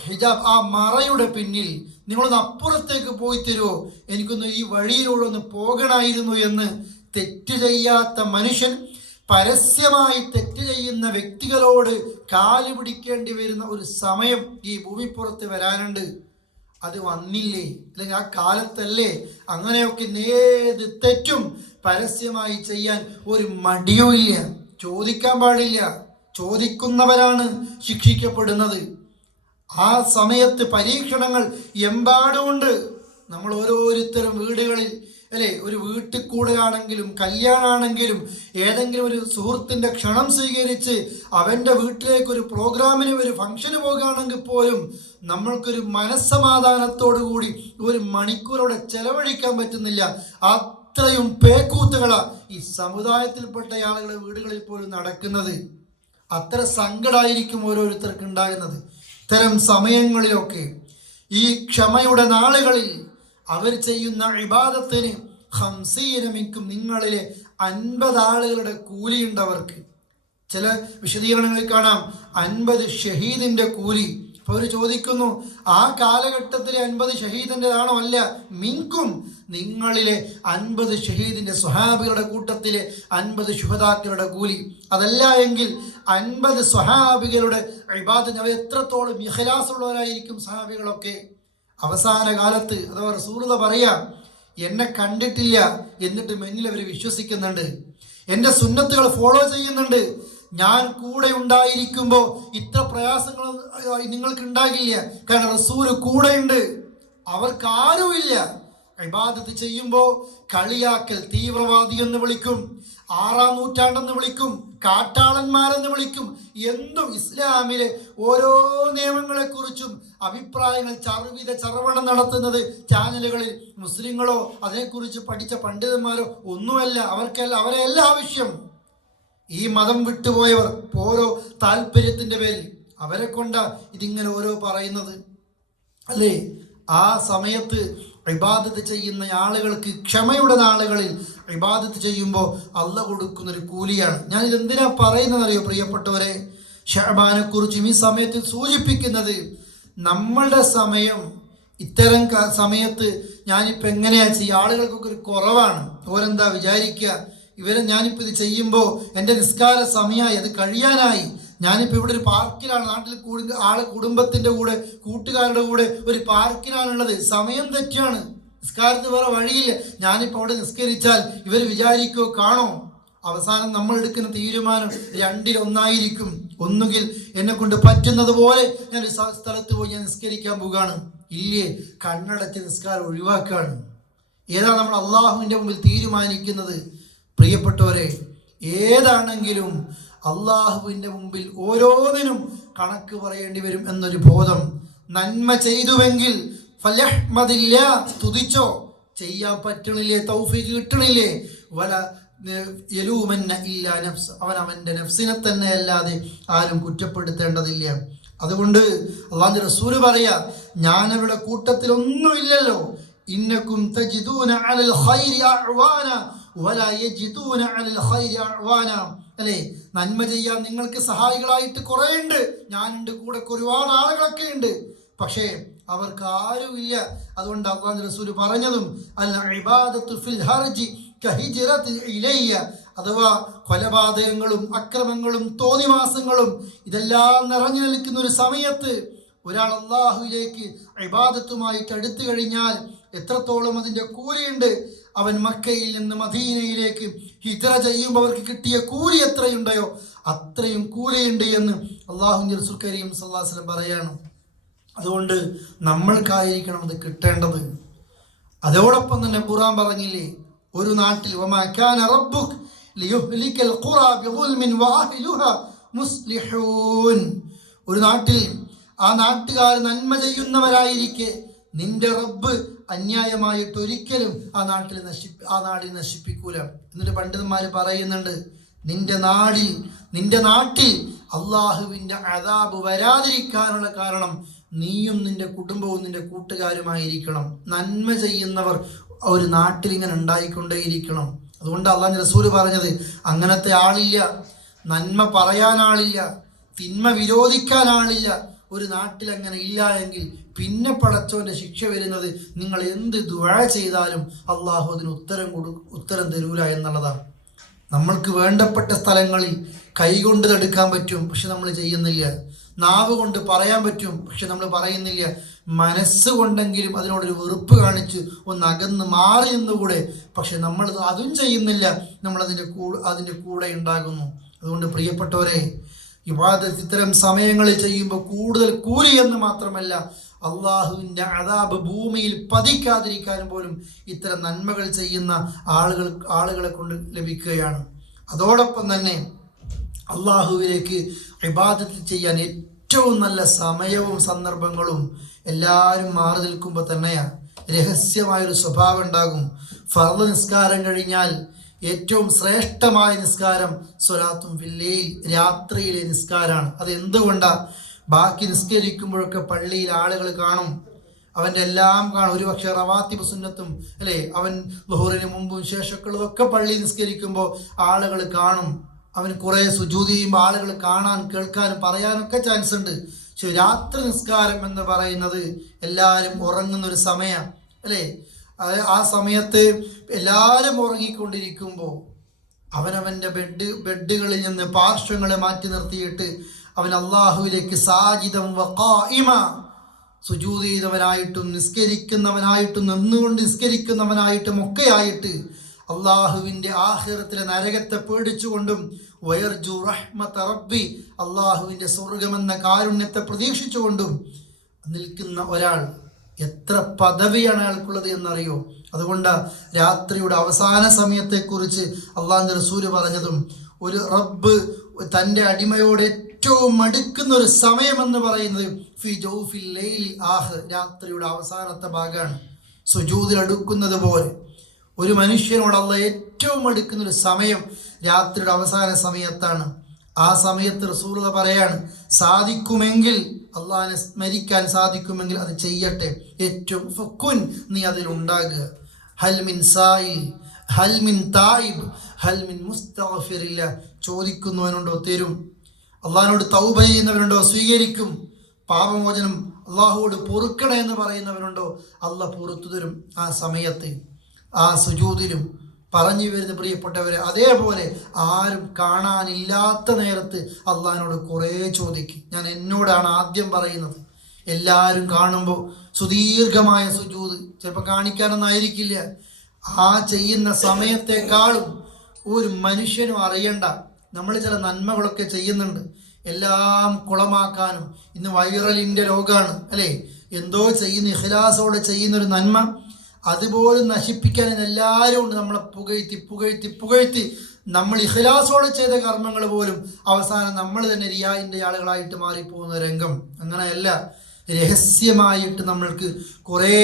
ഹിജാബ്, ആ മറയുടെ പിന്നിൽ നിങ്ങളൊന്ന് അപ്പുറത്തേക്ക് പോയി തരുമോ, എനിക്കൊന്ന് ഈ വഴിയിലൂടെ ഒന്ന് പോകണമായിരുന്നു എന്ന്. തെറ്റ് ചെയ്യാത്ത മനുഷ്യൻ പരസ്യമായി തെറ്റ് ചെയ്യുന്ന വ്യക്തികളോട് കാല് പിടിക്കേണ്ടി വരുന്ന ഒരു സമയം ഈ ഭൂമിപ്പുറത്ത് വരാനുണ്ട്. അത് വന്നില്ലേ? അല്ലെങ്കിൽ ആ കാലത്തല്ലേ അങ്ങനെയൊക്കെ ഏത് തെറ്റും പരസ്യമായി ചെയ്യാൻ ഒരു മടിയുമില്ല, ചോദിക്കാൻ പാടില്ല. ചോദിക്കുന്നവരാണ് ശിക്ഷിക്കപ്പെടുന്നത്. ആ സമയത്ത് പരീക്ഷണങ്ങൾ എമ്പാടുമുണ്ട്. നമ്മൾ ഓരോരുത്തരും വീടുകളിൽ അല്ലേ, ഒരു വീട്ടിൽ കൂടെയാണെങ്കിലും കല്യാണമാണെങ്കിലും ഏതെങ്കിലും ഒരു സുഹൃത്തിൻ്റെ ക്ഷണം സ്വീകരിച്ച് അവൻ്റെ വീട്ടിലേക്ക് ഒരു പ്രോഗ്രാമിന്, ഒരു ഫംഗ്ഷന് പോകുകയാണെങ്കിൽ പോലും നമ്മൾക്കൊരു മനസ്സമാധാനത്തോടു കൂടി ഒരു മണിക്കൂറോടെ ചെലവഴിക്കാൻ പറ്റുന്നില്ല. അത്രയും പേക്കൂത്തുകളാണ് ഈ സമുദായത്തിൽപ്പെട്ട ആളുകളുടെ വീടുകളിൽ പോലും നടക്കുന്നത്. അത്ര സങ്കടമായിരിക്കും ഓരോരുത്തർക്ക് ഉണ്ടാകുന്നത്. ഇത്തരം സമയങ്ങളിലൊക്കെ ഈ ക്ഷമയുടെ നാളുകളിൽ അവർ ചെയ്യുന്ന ഇബാദത്തിന് 50 മിൻകും, നിങ്ങളിലെ 50 ആളുകളുടെ കൂലിയുണ്ട് അവർക്ക്. ചില വിശദീകരണങ്ങളിൽ കാണാം 50 ഷഹീദിന്റെ കൂലി. അപ്പോൾ അവർ ചോദിക്കുന്നു, ആ കാലഘട്ടത്തിലെ 50 ഷഹീദിൻ്റെതാണോ? അല്ല, മിൻകും, നിങ്ങളിലെ 50 ഷഹീദിന്റെ സ്വഹാബികളുടെ കൂട്ടത്തിലെ 50 ശുഹദാക്കളുടെ കൂലി. അതല്ല എങ്കിൽ 50 സ്വഹാബികളുടെ ഇബാദത്ത്. അവർ എത്രത്തോളം ഇഖ്ലാസ് ഉള്ളവരായിരിക്കും സ്വഹാബികളൊക്കെ. അവസാന കാലത്ത് അഥവാ റസൂലുള്ളാഹി പറയാ, എന്നെ കണ്ടിട്ടില്ല എന്നിട്ട് എന്നിൽ അവർ വിശ്വസിക്കുന്നുണ്ട്, എൻ്റെ സുന്നത്തുകൾ ഫോളോ ചെയ്യുന്നുണ്ട്. ഞാൻ കൂടെ ഉണ്ടായിരിക്കുമ്പോൾ ഇത്ര പ്രയാസങ്ങൾ നിങ്ങൾക്ക് ഉണ്ടാകില്ല, കാരണം റസൂല് കൂടെയുണ്ട്. അവർക്കാരുമില്ല. ഇബാദത്ത് ചെയ്യുമ്പോൾ കളിയാക്കൽ, തീവ്രവാദി എന്ന് വിളിക്കും, 6-ാം നൂറ്റാണ്ടെന്ന് വിളിക്കും, കാട്ടാളന്മാരെന്ന് വിളിക്കും. എന്തും ഇസ്ലാമിലെ ഓരോ നിയമങ്ങളെക്കുറിച്ചും അഭിപ്രായങ്ങൾ ചർവണം നടത്തുന്നത് ചാനലുകളിൽ മുസ്ലിങ്ങളോ അതിനെക്കുറിച്ച് പഠിച്ച പണ്ഡിതന്മാരോ ഒന്നുമല്ല. അവരെയല്ല ആവശ്യം. ഈ മതം വിട്ടുപോയവർ ഓരോ താല്പര്യത്തിന്റെ പേരിൽ അവരെ കൊണ്ട് ഇതിങ്ങനെ ഓരോ പറയുന്നത് അല്ലേ. ആ സമയത്ത് ഇബാദത്ത് ചെയ്യുന്ന ആളുകൾക്ക് ക്ഷമയുടെ നാളുകളിൽ ഇബാദത്ത് ചെയ്യുമ്പോൾ അള്ളാഹ് കൊടുക്കുന്നൊരു കൂലിയാണ്. ഞാൻ ഇതെന്തിനാ പറയുന്നതെന്നറിയോ പ്രിയപ്പെട്ടവരെ? ശഅബാനെ കുറിച്ചും ഈ സമയത്ത് സൂചിപ്പിക്കുന്നത്, നമ്മളുടെ സമയം ഇത്തരം സമയത്ത് ഞാനിപ്പോൾ എങ്ങനെയാ ചെയ്യുക? ആളുകൾക്കൊക്കെ ഒരു കുറവാണ്. ഓരെന്താ വിചാരിക്കുക, ഞാനിപ്പോൾ ഇത് ചെയ്യുമ്പോൾ എൻ്റെ നിസ്കാര സമയമായി, അത് കഴിയാനായി. ഞാനിപ്പോൾ ഇവിടെ ഒരു പാർക്കിലാണ്, നാട്ടിൽ കുടുംബത്തിൻ്റെ കൂടെ കൂട്ടുകാരുടെ കൂടെ ഒരു പാർക്കിലാണുള്ളത്. സമയം തെറ്റാണ്, നിസ്കാരത്തിന് വേറെ വഴിയില്ല. ഞാനിപ്പോൾ അവിടെ നിസ്കരിച്ചാൽ ഇവർ വിചാരിക്കോ കാണോ? അവസാനം നമ്മൾ എടുക്കുന്ന തീരുമാനം 2-1 ഒന്നുകിൽ എന്നെ കൊണ്ട് പറ്റുന്നത് പോലെ ഞാൻ ഒരു സ്ഥലത്ത് പോയി ഞാൻ നിസ്കരിക്കാൻ പോകുകയാണ്, ഇല്ലേ കണ്ണടച്ച് നിസ്കാരം ഒഴിവാക്കുകയാണ്. ഏതാ നമ്മൾ അള്ളാഹുവിൻ്റെ മുമ്പിൽ തീരുമാനിക്കുന്നത്? പ്രിയപ്പെട്ടവരെ, ഏതാണെങ്കിലും അള്ളാഹുവിൻ്റെ മുമ്പിൽ ഓരോന്നിനും കണക്ക് പറയേണ്ടി വരും എന്നൊരു ബോധം. നന്മ ചെയ്തുവെങ്കിൽ ഫലഹ്മദില്ലാ, സ്തുതിച്ചോ. ചെയ്യാൻ പറ്റണില്ലേ, തൗഫീഖ് കിട്ടണില്ലേ, വല യലൂമന്ന ഇല്ലാ നഫ്സ്, അവൻ്റെ നഫ്സിനെ തന്നെ അല്ലാതെ ആരും കുറ്റപ്പെടുത്തേണ്ടതില്ല. അതുകൊണ്ട് അല്ലാഹുവിന്റെ റസൂല് പറയാ, ഞാനവരുടെ കൂട്ടത്തിൽ ഒന്നുമില്ലല്ലോ, ഇന്നക്കും തജിദൂന അലൽ ഖൈരി അഅ്വാന വലാ യജിദൂന അലൽ ഖൈരി അഅ്വാന. അല്ലേ, നന്മ ചെയ്യാൻ നിങ്ങൾക്ക് സഹായികളായിട്ട് കുറേ ഉണ്ട്, ഞാനുണ്ട്, കൂടെ ഒരുപാട് ആളുകളൊക്കെ ഉണ്ട്, പക്ഷേ അവർക്ക് ആരുമില്ല. അതുകൊണ്ട് അല്ലാഹുവിന്റെ റസൂൽ പറഞ്ഞതും അൽ ഇബാദത്തു ഫിൽ ഹർജി കഹിജ്റതി ഇലയ്യ, അഥവാ കൊലപാതകങ്ങളും അക്രമങ്ങളും തോന്നിവാസങ്ങളും ഇതെല്ലാം നിറഞ്ഞു നിൽക്കുന്ന ഒരു സമയത്ത് ഒരാൾ അള്ളാഹുവിലേക്ക് ഇബാദത്തുമായിട്ട് അടുത്തു കഴിഞ്ഞാൽ എത്രത്തോളം അതിൻ്റെ കൂലിയുണ്ട്. അവൻ മക്കയിൽ നിന്ന് മദീനയിലേക്ക് ഹിജ്റ ചെയ്യുമ്പോൾ അവർക്ക് കിട്ടിയ കൂലി എത്രയുണ്ടോ അത്രയും കൂലിയുണ്ട് എന്ന് അല്ലാഹുവിന്റെ റസൂൽ കരീം സല്ലല്ലാഹു അലൈഹി വസല്ലം പറയാണ്. അതുകൊണ്ട് നമ്മൾക്കായിരിക്കണം അത് കിട്ടേണ്ടത്. അതോടൊപ്പം തന്നെ ഖുർആൻ പറഞ്ഞില്ലേ, ഒരു നാട്ടിൽ വമാ കാന റബ്ബുക ലിയുഹ്ലികൽ ഖുറാ ബിളുൽമിൻ വഅഹ്ലുഹാ മുസ്ലിഹൂൻ, ഒരു നാട്ടിൽ ആ നാട്ടുകാർ നന്മ ചെയ്യുന്നവരായിരിക്കെ നിന്റെ റബ്ബ് അന്യായമായിട്ട് ഒരിക്കലും ആ നാടിനെ നശിപ്പിക്കൂല. എന്നിട്ട് പണ്ഡിതന്മാർ പറയുന്നുണ്ട്, നിന്റെ നാട്ടിൽ അള്ളാഹുവിൻ്റെ അദാബ് വരാതിരിക്കാനുള്ള കാരണം നീയും നിന്റെ കുടുംബവും നിന്റെ കൂട്ടുകാരുമായിരിക്കണം. നന്മ ചെയ്യുന്നവർ ഒരു നാട്ടിൽ ഇങ്ങനെ ഉണ്ടായിക്കൊണ്ടേയിരിക്കണം. അതുകൊണ്ട് അല്ലാഹുവിന്റെ റസൂല് പറഞ്ഞത്, അങ്ങനത്തെ ആളില്ല, നന്മ പറയാൻ ആളില്ല, തിന്മ വിരോധിക്കാൻ ആളില്ല, ഒരു നാട്ടിൽ അങ്ങനെ ഇല്ല എങ്കിൽ പിന്നെ പടച്ചവന്റെ ശിക്ഷ വരുന്നത് നിങ്ങൾ എന്ത് ദുആ ചെയ്താലും അള്ളാഹു അതിന് ഉത്തരം തരൂല എന്നുള്ളതാണ്. നമ്മൾക്ക് വേണ്ടപ്പെട്ട സ്ഥലങ്ങളിൽ കൈകൊണ്ട് തടുക്കാൻ പറ്റും, പക്ഷെ നമ്മൾ ചെയ്യുന്നില്ല. നാവ് കൊണ്ട് പറയാൻ പറ്റും, പക്ഷെ നമ്മൾ പറയുന്നില്ല. മനസ്സുകൊണ്ടെങ്കിലും അതിനോടൊരു വെറുപ്പ് കാണിച്ച് ഒന്ന് അകന്ന് മാറി നിന്നുകൂടെ, പക്ഷെ നമ്മൾ അതും ചെയ്യുന്നില്ല. നമ്മൾ അതിൻ്റെ കൂടെ ഉണ്ടാകുന്നു. അതുകൊണ്ട് പ്രിയപ്പെട്ടവരെ, ഇബാദത്ത് ഇത്തരം സമയങ്ങളിൽ ചെയ്യുമ്പോൾ കൂടുതൽ കൂലി എന്ന് മാത്രമല്ല, അള്ളാഹുവിൻ്റെ അദാബ് ഭൂമിയിൽ പതിക്കാതിരിക്കാനും പോലും ഇത്തരം നന്മകൾ ചെയ്യുന്ന ആളുകളെ കൊണ്ട് ലഭിക്കുകയാണ്. അതോടൊപ്പം തന്നെ അള്ളാഹുവിലേക്ക് ഇബാദത്ത് ചെയ്യാൻ ഏറ്റവും നല്ല സമയവും സന്ദർഭങ്ങളും എല്ലാവരും മാറി നിൽക്കുമ്പോൾ തന്നെയാണ്. രഹസ്യമായൊരു സ്വഭാവം ഉണ്ടാകും. ഫർള് നിസ്കാരം കഴിഞ്ഞാൽ ഏറ്റവും ശ്രേഷ്ഠമായ നിസ്കാരം സ്വലാത്തും ഫില്ലൈൽ, രാത്രിയിലെ നിസ്കാരമാണ്. അത് എന്തുകൊണ്ടാണ്? ബാക്കി നിസ്കരിക്കുമ്പോഴൊക്കെ പള്ളിയിൽ ആളുകൾ കാണും, അവൻ്റെ എല്ലാം കാണും. ഒരുപക്ഷെ റവാത്തിബ് സുന്നത്തും അല്ലേ, അവൻ ളുഹൂറിന് മുമ്പും ശേഷമൊക്കെ ഉള്ളതൊക്കെ പള്ളി നിസ്കരിക്കുമ്പോൾ ആളുകൾ കാണും. അവന് കുറേ സുജൂദ് ചെയ്യുമ്പോൾ ആളുകൾ കാണാൻ, കേൾക്കാനും പറയാനൊക്കെ ചാൻസ് ഉണ്ട്. പക്ഷെ രാത്രി നിസ്കാരം എന്ന് പറയുന്നത് എല്ലാവരും ഉറങ്ങുന്നൊരു സമയം അല്ലേ. ആ സമയത്ത് എല്ലാവരും ഉറങ്ങിക്കൊണ്ടിരിക്കുമ്പോൾ അവനവൻ്റെ ബെഡുകളിൽ നിന്ന് പാർശ്വങ്ങളെ മാറ്റി നിർത്തിയിട്ട് അവൻ അള്ളാഹുവിലേക്ക് സാജിദം വഖായിമ, സുജൂദ് ചെയ്തവനായിട്ടും നിസ്കരിക്കുന്നവനായിട്ടും നിന്നുകൊണ്ട് നിസ്കരിക്കുന്നവനായിട്ടും ഒക്കെയായിട്ട് അള്ളാഹുവിൻ്റെ ആഖിറത്തിലെ നരകത്തെ പേടിച്ചുകൊണ്ടും വയർജു റഹ്മത റബ്ബി, അള്ളാഹുവിൻ്റെ സ്വർഗമെന്ന കാരുണ്യത്തെ പ്രതീക്ഷിച്ചുകൊണ്ടും നിൽക്കുന്ന ഒരാൾ എത്ര പദവിയാണ് അയാൾക്കുള്ളത് എന്നറിയോ? അതുകൊണ്ട് രാത്രിയുടെ അവസാന സമയത്തെക്കുറിച്ച് അള്ളാഹുവിൻ്റെ റസൂല് പറഞ്ഞതും, ഒരു റബ്ബ് തൻ്റെ അടിമയോട് ഏറ്റവും അടുക്കുന്ന ഒരു സമയമെന്ന് പറയുന്നത് ഫി ജൗഫിൽ ലൈലി ആഖിർ, രാത്രിയുടെ അവസാനത്തെ ഭാഗമാണ്. സുജൂദിൽ അടുക്കുന്നത് പോലെ ഒരു മനുഷ്യനോട് അള്ളാഹ് ഏറ്റവും അടുക്കുന്ന ഒരു സമയം രാത്രിയുടെ അവസാന സമയത്താണ്. ആ സമയത്ത് റസൂലുള്ളാഹി പറയാണ്, സാധിക്കുമെങ്കിൽ അള്ളാഹിനെ സ്മരിക്കാൻ സാധിക്കുമെങ്കിൽ അത് ചെയ്യട്ടെ. ഏറ്റവും ഫക്കുൻ, നീ അതിലുണ്ടാകുക. ഹൽ മിൻ സായിൽ, ഹൽ മിൻ തായിബ്, ഹൽ മിൻ മുസ്തഗ്ഫിറില്ല. ചോദിക്കുന്നവനുണ്ടോ തരും, അള്ളാഹിനോട് തൗബ ചെയ്യുന്നവരുണ്ടോ സ്വീകരിക്കും, പാപമോചനം അള്ളാഹുവോട് പൊറുക്കണേ എന്ന് പറയുന്നവരുണ്ടോ അള്ളാഹ് പൊറുത്തു തരും. ആ സമയത്ത് ആ സുജൂദിലും പറഞ്ഞു വരുന്ന പ്രിയപ്പെട്ടവരെ, അതേപോലെ ആരും കാണാനില്ലാത്ത നേരത്ത് അള്ളാഹിനോട് കുറേ ചോദിക്കും. ഞാൻ എന്നോടാണ് ആദ്യം പറയുന്നത്. എല്ലാവരും കാണുമ്പോൾ സുദീർഘമായ സുജൂദ് ചിലപ്പോൾ കാണിക്കാനൊന്നും ആയിരിക്കില്ല. ആ ചെയ്യുന്ന സമയത്തെക്കാളും ഒരു മനുഷ്യനും അറിയണ്ട. നമ്മൾ ചില നന്മകളൊക്കെ ചെയ്യുന്നുണ്ട്, എല്ലാം കുളമാക്കാനും. ഇന്ന് വൈറലിൻ്റെ രോഗമാണ് അല്ലേ? എന്തോ ചെയ്യുന്ന ഇഖ്ലാസോടെ ചെയ്യുന്നൊരു നന്മ അതുപോലും നശിപ്പിക്കാൻ എല്ലാവരും ഉണ്ട്. നമ്മളെ പുകഴ്ത്തി പുകഴ്ത്തി പുകഴ്ത്തി നമ്മൾ ഇഖ്ലാസോടെ ചെയ്ത കർമ്മങ്ങൾ പോലും അവസാനം നമ്മൾ തന്നെ റിയായിൻ്റെ ആളുകളായിട്ട് മാറിപ്പോകുന്ന രംഗം. അങ്ങനെയല്ല. രഹസ്യമായിട്ട് നമ്മൾക്ക് കുറേ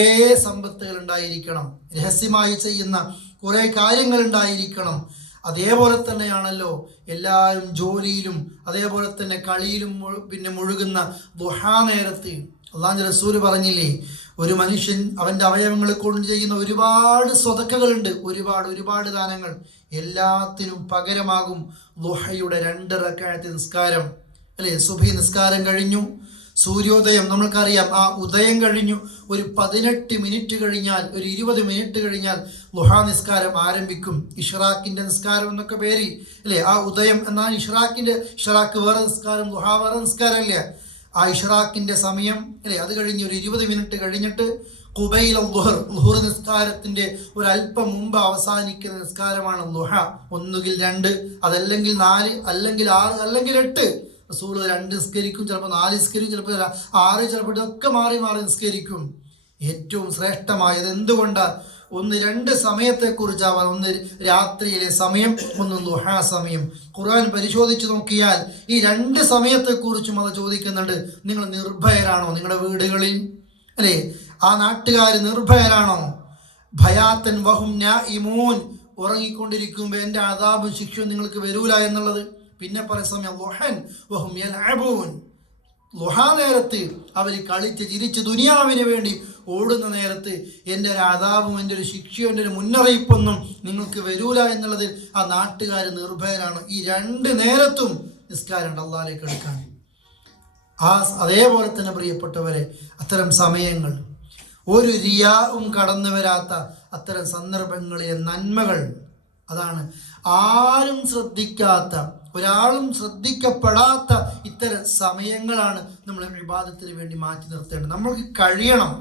സമ്പത്തുകൾ ഉണ്ടായിരിക്കണം, രഹസ്യമായി ചെയ്യുന്ന കുറേ കാര്യങ്ങൾ ഉണ്ടായിരിക്കണം. അതേപോലെ തന്നെയാണല്ലോ എല്ലാവരും ജോലിയിലും അതേപോലെ തന്നെ കളിയിലും പിന്നെ മുഴുകുന്ന ദുഹാ നേരത്ത്. അള്ളാഹുവിൻ്റെ റസൂല് പറഞ്ഞില്ലേ, ഒരു മനുഷ്യൻ അവൻ്റെ അവയവങ്ങൾ കൊണ്ട് ചെയ്യുന്ന ഒരുപാട് സ്വതക്കകളുണ്ട്, ഒരുപാട് ദാനങ്ങൾ, എല്ലാത്തിനും പകരമാകും ദുഹയുടെ 2 റക്അത്ത് നിസ്കാരം അല്ലേ? സുബഹി നിസ്കാരം കഴിഞ്ഞു, സൂര്യോദയം നമ്മൾക്കറിയാം, ആ ഉദയം കഴിഞ്ഞു ഒരു 18 മിനിറ്റ് കഴിഞ്ഞാൽ, ഒരു 20 മിനിറ്റ് കഴിഞ്ഞാൽ ളുഹാ നിസ്കാരം ആരംഭിക്കും. ഇഷ്റാഖിൻ്റെ നിസ്കാരം എന്നൊക്കെ പേര് അല്ലേ? ആ ഉദയം എന്നാൽ ഇഷ്റാഖ് വേറെ നിസ്കാരം, ളുഹാ വേറെ നിസ്കാരമല്ല. ആ ഇഷ്റാഖിൻ്റെ സമയം അല്ലേ, അത് കഴിഞ്ഞ് ഒരു 20 മിനിറ്റ് കഴിഞ്ഞിട്ട് ഖുബൈൽ ളുഹർ നിസ്കാരത്തിൻ്റെ ഒരല്പം മുമ്പ് അവസാനിക്കുന്ന നിസ്കാരമാണ് ളുഹ. ഒന്നുകിൽ 2, അതല്ലെങ്കിൽ 4, അല്ലെങ്കിൽ 6, അല്ലെങ്കിൽ 8. റസൂൽ 2 നിസ്കരിക്കും, ചിലപ്പോൾ 4 നിസ്കരിക്കും, ചിലപ്പോൾ 6, ചിലപ്പോൾ ഇതൊക്കെ മാറി മാറി നിസ്കരിക്കും. ഏറ്റവും ശ്രേഷ്ഠമായത് എന്തുകൊണ്ടാണ്? ഒന്ന് 2 സമയത്തെക്കുറിച്ചാവാൻ, ഒന്ന് രാത്രിയിലെ സമയം, ഒന്ന് ദുഹാ സമയം. ഖുർആൻ പരിശോധിച്ച് നോക്കിയാൽ ഈ 2 സമയത്തെക്കുറിച്ചും അത് ചോദിക്കുന്നുണ്ട്. നിങ്ങൾ നിർഭയരാണോ നിങ്ങളുടെ വീടുകളിൽ അല്ലേ? ആ നാട്ടുകാർ നിർഭയരാണോ? ഭയാത്തൻ വഹും നാഇമൂൻ, ഉറങ്ങിക്കൊണ്ടിരിക്കുമ്പോൾ എൻ്റെ അദാബും ശിക്ഷയും നിങ്ങൾക്ക് വരൂല എന്നുള്ളത്. പിന്നെ പറയുന്ന സമയം ളുഹൻ വഹും യൽഅബൂൻ, ളുഹാ നേരത്ത് അവർ കളിച്ച് ചിരിച്ച് ദുനിയാവിന് വേണ്ടി ഓടുന്ന നേരത്ത് എൻ്റെ ഒരു അദാബും എൻ്റെ ഒരു ശിക്ഷയും എൻ്റെ ഒരു മുന്നറിയിപ്പൊന്നും നിങ്ങൾക്ക് വരൂല എന്നുള്ളതിൽ ആ നാട്ടുകാർ നിർഭയരാണ്. ഈ 2 നേരത്തും നിസ്കാരം അള്ളാഹിലേക്ക് എടുക്കാൻ. അതേപോലെ തന്നെ പ്രിയപ്പെട്ടവരെ, അത്തരം സമയങ്ങൾ, ഒരു റിയാവും കടന്നു വരാത്ത അത്തരം സന്ദർഭങ്ങളിലെ നന്മകൾ, അതാണ് ആരും ശ്രദ്ധിക്കാത്ത, ഒരാളും ശ്രദ്ധിക്കപ്പെടാത്ത ഇത്തരം സമയങ്ങളാണ് നമ്മൾ ഇബാദത്തിന് വേണ്ടി മാറ്റി നിർത്തേണ്ടത്. നമ്മൾക്ക് കഴിയണം,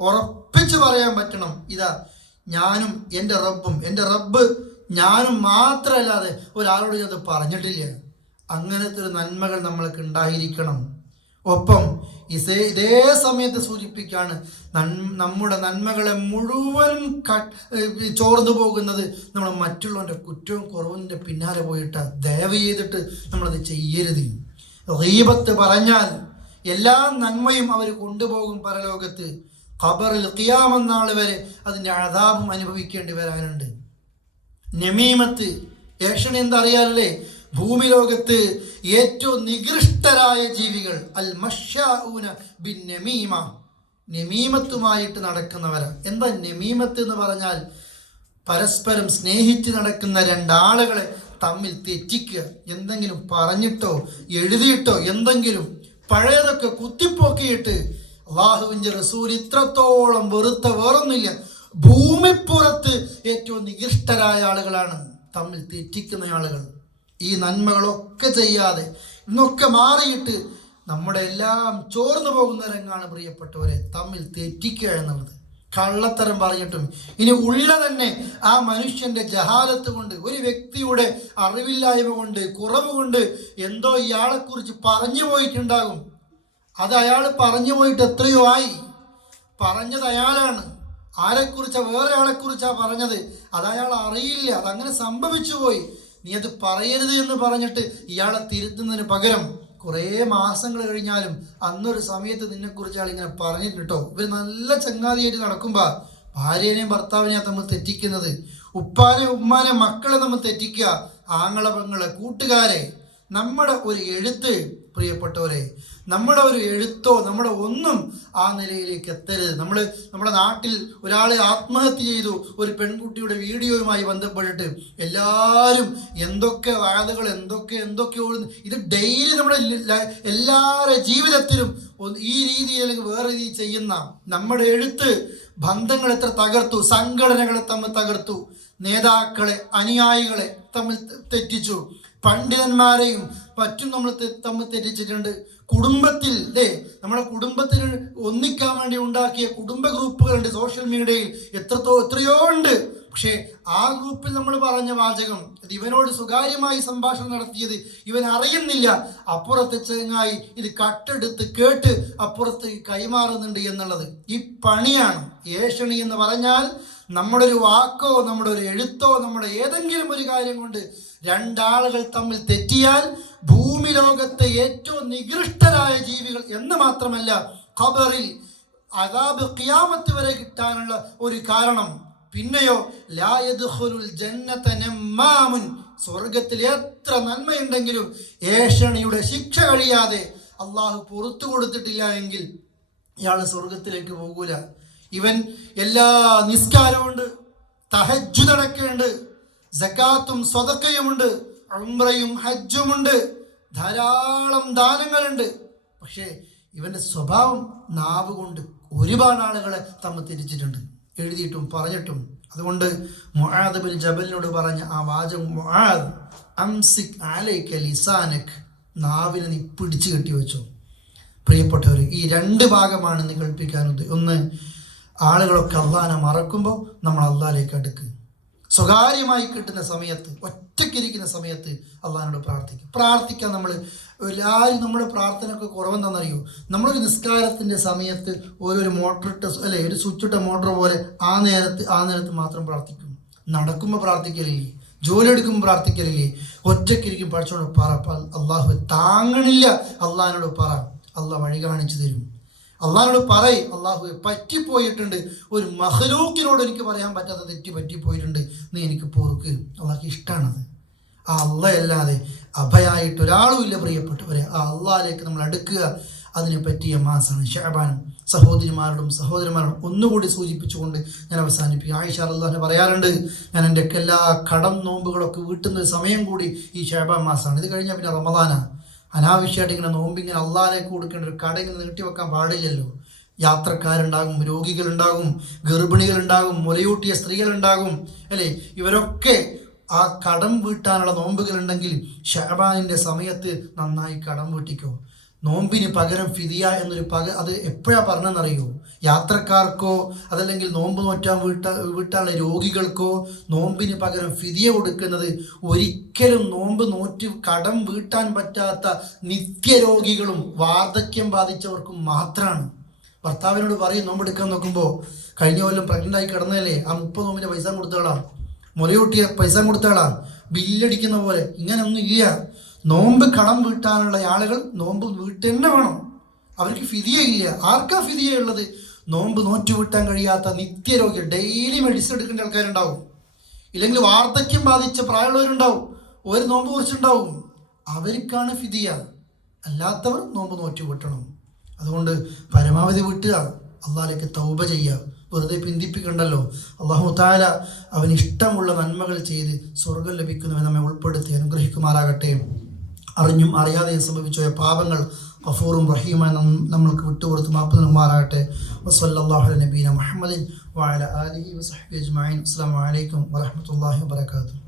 ഉറപ്പിച്ച് പറയാൻ പറ്റണം, ഇതാ ഞാനും എൻ്റെ റബ്ബ് ഞാനും മാത്രമല്ലാതെ ഒരാളോട് ഞാൻ പറഞ്ഞിട്ടില്ല. അങ്ങനത്തെ ഒരു നന്മകൾ നമ്മൾക്ക് ഉണ്ടായിരിക്കണം. ഒപ്പം ഇതേ സമയത്ത് സൂചിപ്പിക്കുകയാണ്, നമ്മുടെ നന്മകളെ മുഴുവനും ചോർന്നു പോകുന്നത് നമ്മൾ മറ്റുള്ളവൻ്റെ കുറ്റവും കുറവിൻ്റെ പിന്നാലെ പോയിട്ട് ദയവ് ചെയ്തിട്ട് നമ്മളത് ചെയ്യരുത്. ഗീബത്ത് പറഞ്ഞാൽ എല്ലാ നന്മയും അവർ കൊണ്ടുപോകും പരലോകത്ത്. ഖബറിൽ ഖിയാമത്ത് നാൾ വരെ അതിൻ്റെ അദാബും അനുഭവിക്കേണ്ടി വരാനുണ്ട്. നമീമത്ത്, ഏഷണി എന്താ അറിയാലല്ലേ? ഭൂമി ലോകത്ത് ഏറ്റവും നികൃഷ്ടരായ ജീവികൾ അൽ മശ്ശാഊന ബിൻ നമീമ, നമീമത്തുമായിട്ട് നടക്കുന്നവരാണ്. എന്താ നമീമത്ത് എന്ന് പറഞ്ഞാൽ? പരസ്പരം സ്നേഹിച്ച് നടക്കുന്ന 2 ആളുകളെ തമ്മിൽ തെറ്റിക്കുക. എന്തെങ്കിലും പറഞ്ഞിട്ടോ എഴുതിയിട്ടോ എന്തെങ്കിലും പഴയതൊക്കെ കുത്തിപ്പോക്കിയിട്ട്. അള്ളാഹുവിൻ്റെ റസൂൽ ഇത്രത്തോളം വെറുത്ത വേറൊന്നുമില്ല. ഭൂമിപ്പുറത്ത് ഏറ്റവും നികൃഷ്ടരായ ആളുകളാണ് തമ്മിൽ തെറ്റിക്കുന്ന ആളുകൾ. ഈ നന്മകളൊക്കെ ചെയ്യാതെ ഇന്നൊക്കെ മാറിയിട്ട് നമ്മുടെ എല്ലാം ചോർന്നു പോകുന്ന രംഗാണ് പ്രിയപ്പെട്ടവരെ തമ്മിൽ തെറ്റിക്കുക എന്നുള്ളത്. കള്ളത്തരം പറഞ്ഞിട്ടും ഇനി ഉള്ള തന്നെ ആ മനുഷ്യൻ്റെ ജഹാലത്ത് കൊണ്ട്, ഒരു വ്യക്തിയുടെ അറിവില്ലായ്മ കൊണ്ട്, കുറവ് കൊണ്ട് എന്തോ ഇയാളെക്കുറിച്ച് പറഞ്ഞു പോയിട്ടുണ്ടാകും. അത് അയാൾ പറഞ്ഞു പോയിട്ട് എത്രയോ ആയി. പറഞ്ഞത് അയാളാണ്. ആരെക്കുറിച്ചാ? വേറെ ആളെക്കുറിച്ചാ പറഞ്ഞത്. അത് അയാൾ അറിയില്ല, അതങ്ങനെ സംഭവിച്ചു പോയി. നീ അത് പറയരുത് എന്ന് പറഞ്ഞിട്ട് ഇയാളെ തിരുത്തുന്നതിന് പകരം കുറേ മാസങ്ങൾ കഴിഞ്ഞാലും അന്നൊരു സമയത്ത് നിന്നെക്കുറിച്ച് ആൾ ഇങ്ങനെ പറഞ്ഞിട്ടോ. ഇവർ നല്ല ചങ്ങാതിയായിട്ട് നടക്കുമ്പോൾ ഭാര്യേനെയും ഭർത്താവിനെയാണ് നമ്മൾ തെറ്റിക്കുന്നത്. ഉപ്പാനെ ഉമ്മാനെ മക്കളെ നമ്മൾ തെറ്റിക്കുക. ആങ്ങളെ പെങ്ങളെ കൂട്ടുകാരെ. നമ്മുടെ ഒരു എഴുത്ത്, പ്രിയപ്പെട്ടവരെ, നമ്മുടെ ഒരു എഴുത്തോ നമ്മുടെ ഒന്നും ആ നിലയിലേക്ക് എത്തരുത്. നമ്മുടെ നാട്ടിൽ ഒരാൾ ആത്മഹത്യ ചെയ്തു, ഒരു പെൺകുട്ടിയുടെ വീഡിയോയുമായി ബന്ധപ്പെട്ടിട്ട് എല്ലാവരും എന്തൊക്കെ വാദകൾ എന്തൊക്കെ ഓടുന്നു. ഇത് ഡെയിലി നമ്മുടെ എല്ലാവരുടെ ജീവിതത്തിലും ഈ രീതിയിൽ അല്ലെങ്കിൽ വേറെ രീതിയിൽ ചെയ്യുന്ന നമ്മുടെ എഴുത്ത് ബന്ധങ്ങൾ എത്ര തകർത്തു, സംഘടനകളെ തമ്മിൽ തകർത്തു, നേതാക്കളെ അനുയായികളെ തമ്മിൽ തെറ്റിച്ചു, പണ്ഡിതന്മാരെയും മറ്റും നമ്മൾ തമ്മിൽ തെറ്റിച്ചിട്ടുണ്ട്. കുടുംബത്തിൽ നമ്മുടെ കുടുംബത്തിന് ഒന്നിക്കാൻ വേണ്ടി ഉണ്ടാക്കിയ കുടുംബ ഗ്രൂപ്പുകളുണ്ട് സോഷ്യൽ മീഡിയയിൽ, എത്രയോ ഉണ്ട്. പക്ഷേ ആ ഗ്രൂപ്പിൽ നമ്മൾ പറഞ്ഞ വാചകം, ഇത് ഇവനോട് സ്വകാര്യമായി സംഭാഷണം നടത്തിയത് ഇവൻ അറിയുന്നില്ല. അപ്പുറത്തെ ചങ്ങായി ഇത് കട്ടെടുത്ത് കേട്ട് അപ്പുറത്ത് കൈമാറുന്നുണ്ട് എന്നുള്ളത് ഈ പണിയാണ്. ഏഷണി എന്ന് പറഞ്ഞാൽ നമ്മുടെ ഒരു വാക്കോ നമ്മുടെ ഒരു എഴുത്തോ നമ്മുടെ ഏതെങ്കിലും ഒരു കാര്യം കൊണ്ട് രണ്ടാളുകൾ തമ്മിൽ തെറ്റിയാൽ ഭൂമി ലോകത്തെ ഏറ്റവും നികൃഷ്ടരായ ജീവികൾ എന്ന് മാത്രമല്ല ഖബറിൽ അദാബ് ഖിയാമത്ത് വരെ കിട്ടാനുള്ള ഒരു കാരണം. പിന്നെയോ ലാ യദ്ഖുലുൽ ജന്നത നമ്മാമുൻ, സ്വർഗത്തിൽ എത്ര നന്മയുണ്ടെങ്കിലും ഏഷണിയുടെ ശിക്ഷ കഴിയാതെ അള്ളാഹു പുറത്തു കൊടുത്തിട്ടില്ല എങ്കിൽ ഇയാൾ സ്വർഗത്തിലേക്ക് പോകൂല. ഇവൻ എല്ലാ നിസ്കാരമുണ്ട്, തഹജ്ജുദ് അടക്കമുണ്ട്, സകാത്തും സ്വതക്കയുമുണ്ട്, ഉംറയും ഹജ്ജുമുണ്ട്, ധാരാളം ദാനങ്ങളുണ്ട്. പക്ഷേ ഇവന്റെ സ്വഭാവം നാവ് കൊണ്ട് ഒരുപാട് ആളുകളെ തമ്മിൽ തിരിച്ചിട്ടുണ്ട്, എഴുതിയിട്ടും പറഞ്ഞിട്ടും. അതുകൊണ്ട് മുആദ് ബിൻ ജബലിനോട് പറഞ്ഞ ആ വാചകം, മുആദ് അംസിക് അലൈക ലിസാനക്, നാവിനെ നീ പിടിച്ചു കെട്ടി വെച്ചോ. പ്രിയപ്പെട്ടവർ, ഈ രണ്ട് ഭാഗമാണ് ഇന്ന് കേൾപ്പിക്കാനുള്ളത്. ഒന്ന്, ആളുകളൊക്കെ അള്ളാഹിനെ മറക്കുമ്പോൾ നമ്മൾ അള്ളാഹിലേക്ക് അടുക്കുക. സ്വകാര്യമായി കിട്ടുന്ന സമയത്ത്, ഒറ്റയ്ക്കിരിക്കുന്ന സമയത്ത് അള്ളാഹിനോട് പ്രാർത്ഥിക്കാൻ നമ്മൾ എല്ലാവരും നമ്മുടെ പ്രാർത്ഥനയൊക്കെ കുറവെന്താണെന്നറിയോ? നമ്മളൊരു നിസ്കാരത്തിൻ്റെ സമയത്ത് ഒരു മോട്ടർ ഇട്ട ഒരു സ്വിച്ച് ഇട്ട മോട്ടർ പോലെ ആ നേരത്ത് മാത്രം പ്രാർത്ഥിക്കും. നടക്കുമ്പോൾ പ്രാർത്ഥിക്കലില്ലേ, ജോലി എടുക്കുമ്പോൾ പ്രാർത്ഥിക്കലില്ലേ, ഒറ്റയ്ക്കിരിക്കും പഠിച്ചോണ്ട് പറ, അള്ളാഹു താങ്ങണില്ല, അള്ളാഹിനോട് പറ, അള്ളാഹ് വഴി കാണിച്ചു തരും. അള്ളാഹിനോട് പറയും, അള്ളാഹുവെ പറ്റിപ്പോയിട്ടുണ്ട്, ഒരു മഹ്ലൂക്കിനോട് എനിക്ക് പറയാൻ പറ്റാത്ത തെറ്റ് പറ്റിപ്പോയിട്ടുണ്ട്, നീ എനിക്ക് പോർക്ക്. അള്ളാഹ്ക്ക് ഇഷ്ടമാണത്. ആ അല്ലാതെ അഭയായിട്ട് ഒരാളും ഇല്ല പ്രിയപ്പെട്ടവരെ. ആ അള്ളാഹിലേക്ക് നമ്മൾ അടുക്കുക, അതിനെ പറ്റിയ മാസമാണ് ശഅബാൻ. സഹോദരന്മാരോടും ഒന്നുകൂടി സൂചിപ്പിച്ചുകൊണ്ട് ഞാൻ അവസാനിപ്പിക്കും. ആയിഷ റളിയല്ലാഹു പറയാറുണ്ട്, ഞാൻ എൻ്റെ എല്ലാ കടം നോമ്പുകളൊക്കെ വീട്ടുന്ന സമയം കൂടി ഈ ശഅബാൻ മാസമാണ്. ഇത് കഴിഞ്ഞാൽ പിന്നെ റമദാനാണ്. അനാവശ്യമായിട്ട് ഇങ്ങനെ നോമ്പിങ്ങനെ അള്ളാഹിലേക്ക് കൊടുക്കേണ്ട ഒരു കട ഇങ്ങനെ നീട്ടിവെക്കാൻ പാടില്ലല്ലോ. യാത്രക്കാരുണ്ടാകും, രോഗികളുണ്ടാകും, ഗർഭിണികളുണ്ടാകും, മുലയൂട്ടിയ സ്ത്രീകളുണ്ടാകും, അല്ലേ? ഇവരൊക്കെ ആ കടം വീട്ടാനുള്ള നോമ്പുകളുണ്ടെങ്കിൽ ശഅബാനിൻ്റെ സമയത്ത് നന്നായി കടം വീട്ടിക്കോ. നോമ്പിന് പകരം ഫിദിയ എന്നൊരു അത് എപ്പോഴാണ് പറഞ്ഞതെന്നറിയോ? യാത്രക്കാർക്കോ അതല്ലെങ്കിൽ നോമ്പ് വീട്ടാനുള്ള രോഗികൾക്കോ നോമ്പിന് പകരം ഫിദിയ കൊടുക്കുന്നത് ഒരിക്കലും നോമ്പ് നോറ്റ് കടം വീട്ടാൻ പറ്റാത്ത നിത്യരോഗികളും വാർദ്ധക്യം ബാധിച്ചവർക്കും മാത്രമാണ്. ഭർത്താവിനോട് പറയും നോമ്പെടുക്കാൻ നോക്കുമ്പോൾ, കഴിഞ്ഞ കൊല്ലം പ്രഗ്നൻ്റായി കിടന്നതല്ലേ, ആ 30 നോമ്പിൻ്റെ പൈസ കൊടുത്തകളാ, മുലയൂട്ടിയ പൈസ കൊടുത്തകളാ, ബില്ലടിക്കുന്ന പോലെ. ഇങ്ങനെയൊന്നും ഇല്ല. നോമ്പ് കടം വീട്ടാനുള്ള ആളുകൾ നോമ്പ് വീട്ടന്നെ വേണം. അവർക്ക് ഫിദിയ ഇല്ല. ആർക്കാ ഫിദിയ ഉള്ളത്? നോമ്പ് നോറ്റു വീട്ടാൻ കഴിയാത്ത നിത്യരോഗികൾ, ഡെയിലി മെഡിസിൻ എടുക്കേണ്ട ആൾക്കാരുണ്ടാവും, ഇല്ലെങ്കിൽ വാർദ്ധക്യം ബാധിച്ച പ്രായമുള്ളവരുണ്ടാവും, ഒരു നോമ്പ് കുറിച്ചുണ്ടാവും. അവർക്കാണ് ഫിദിയ. അല്ലാത്തവർ നോമ്പ് നോറ്റു വീട്ടണം. അതുകൊണ്ട് പരമാവധി വീട്ടുക, അള്ളാഹിലേക്ക് തൗബ ചെയ്യുക, വെറുതെ പിന്തിപ്പിക്കണ്ടല്ലോ. അല്ലാഹു തആല അവന് ഇഷ്ടമുള്ള നന്മകൾ ചെയ്ത് സ്വർഗം ലഭിക്കുന്നവൻ നമ്മെ ഉൾപ്പെടുത്തി അനുഗ്രഹിക്കുമാറാകട്ടെ. അറിഞ്ഞും അറിയാതെയും സംഭവിച്ച പാപങ്ങൾ ഗഫൂറും റഹീമായി നമ്മൾക്ക് വിട്ടുകൊടുത്ത് മാപ്പ് നൽകുമാറാകട്ടെ. വസല്ലല്ലാഹു അലാ നബീന മുഹമ്മദിൻ വഅലാ ആലിഹി വസഹ്ബിഹി അജ്മഈൻ. അസ്സലാമു അലൈക്കും വറഹ്മത്തുള്ളാഹി വബറകാതുഹു.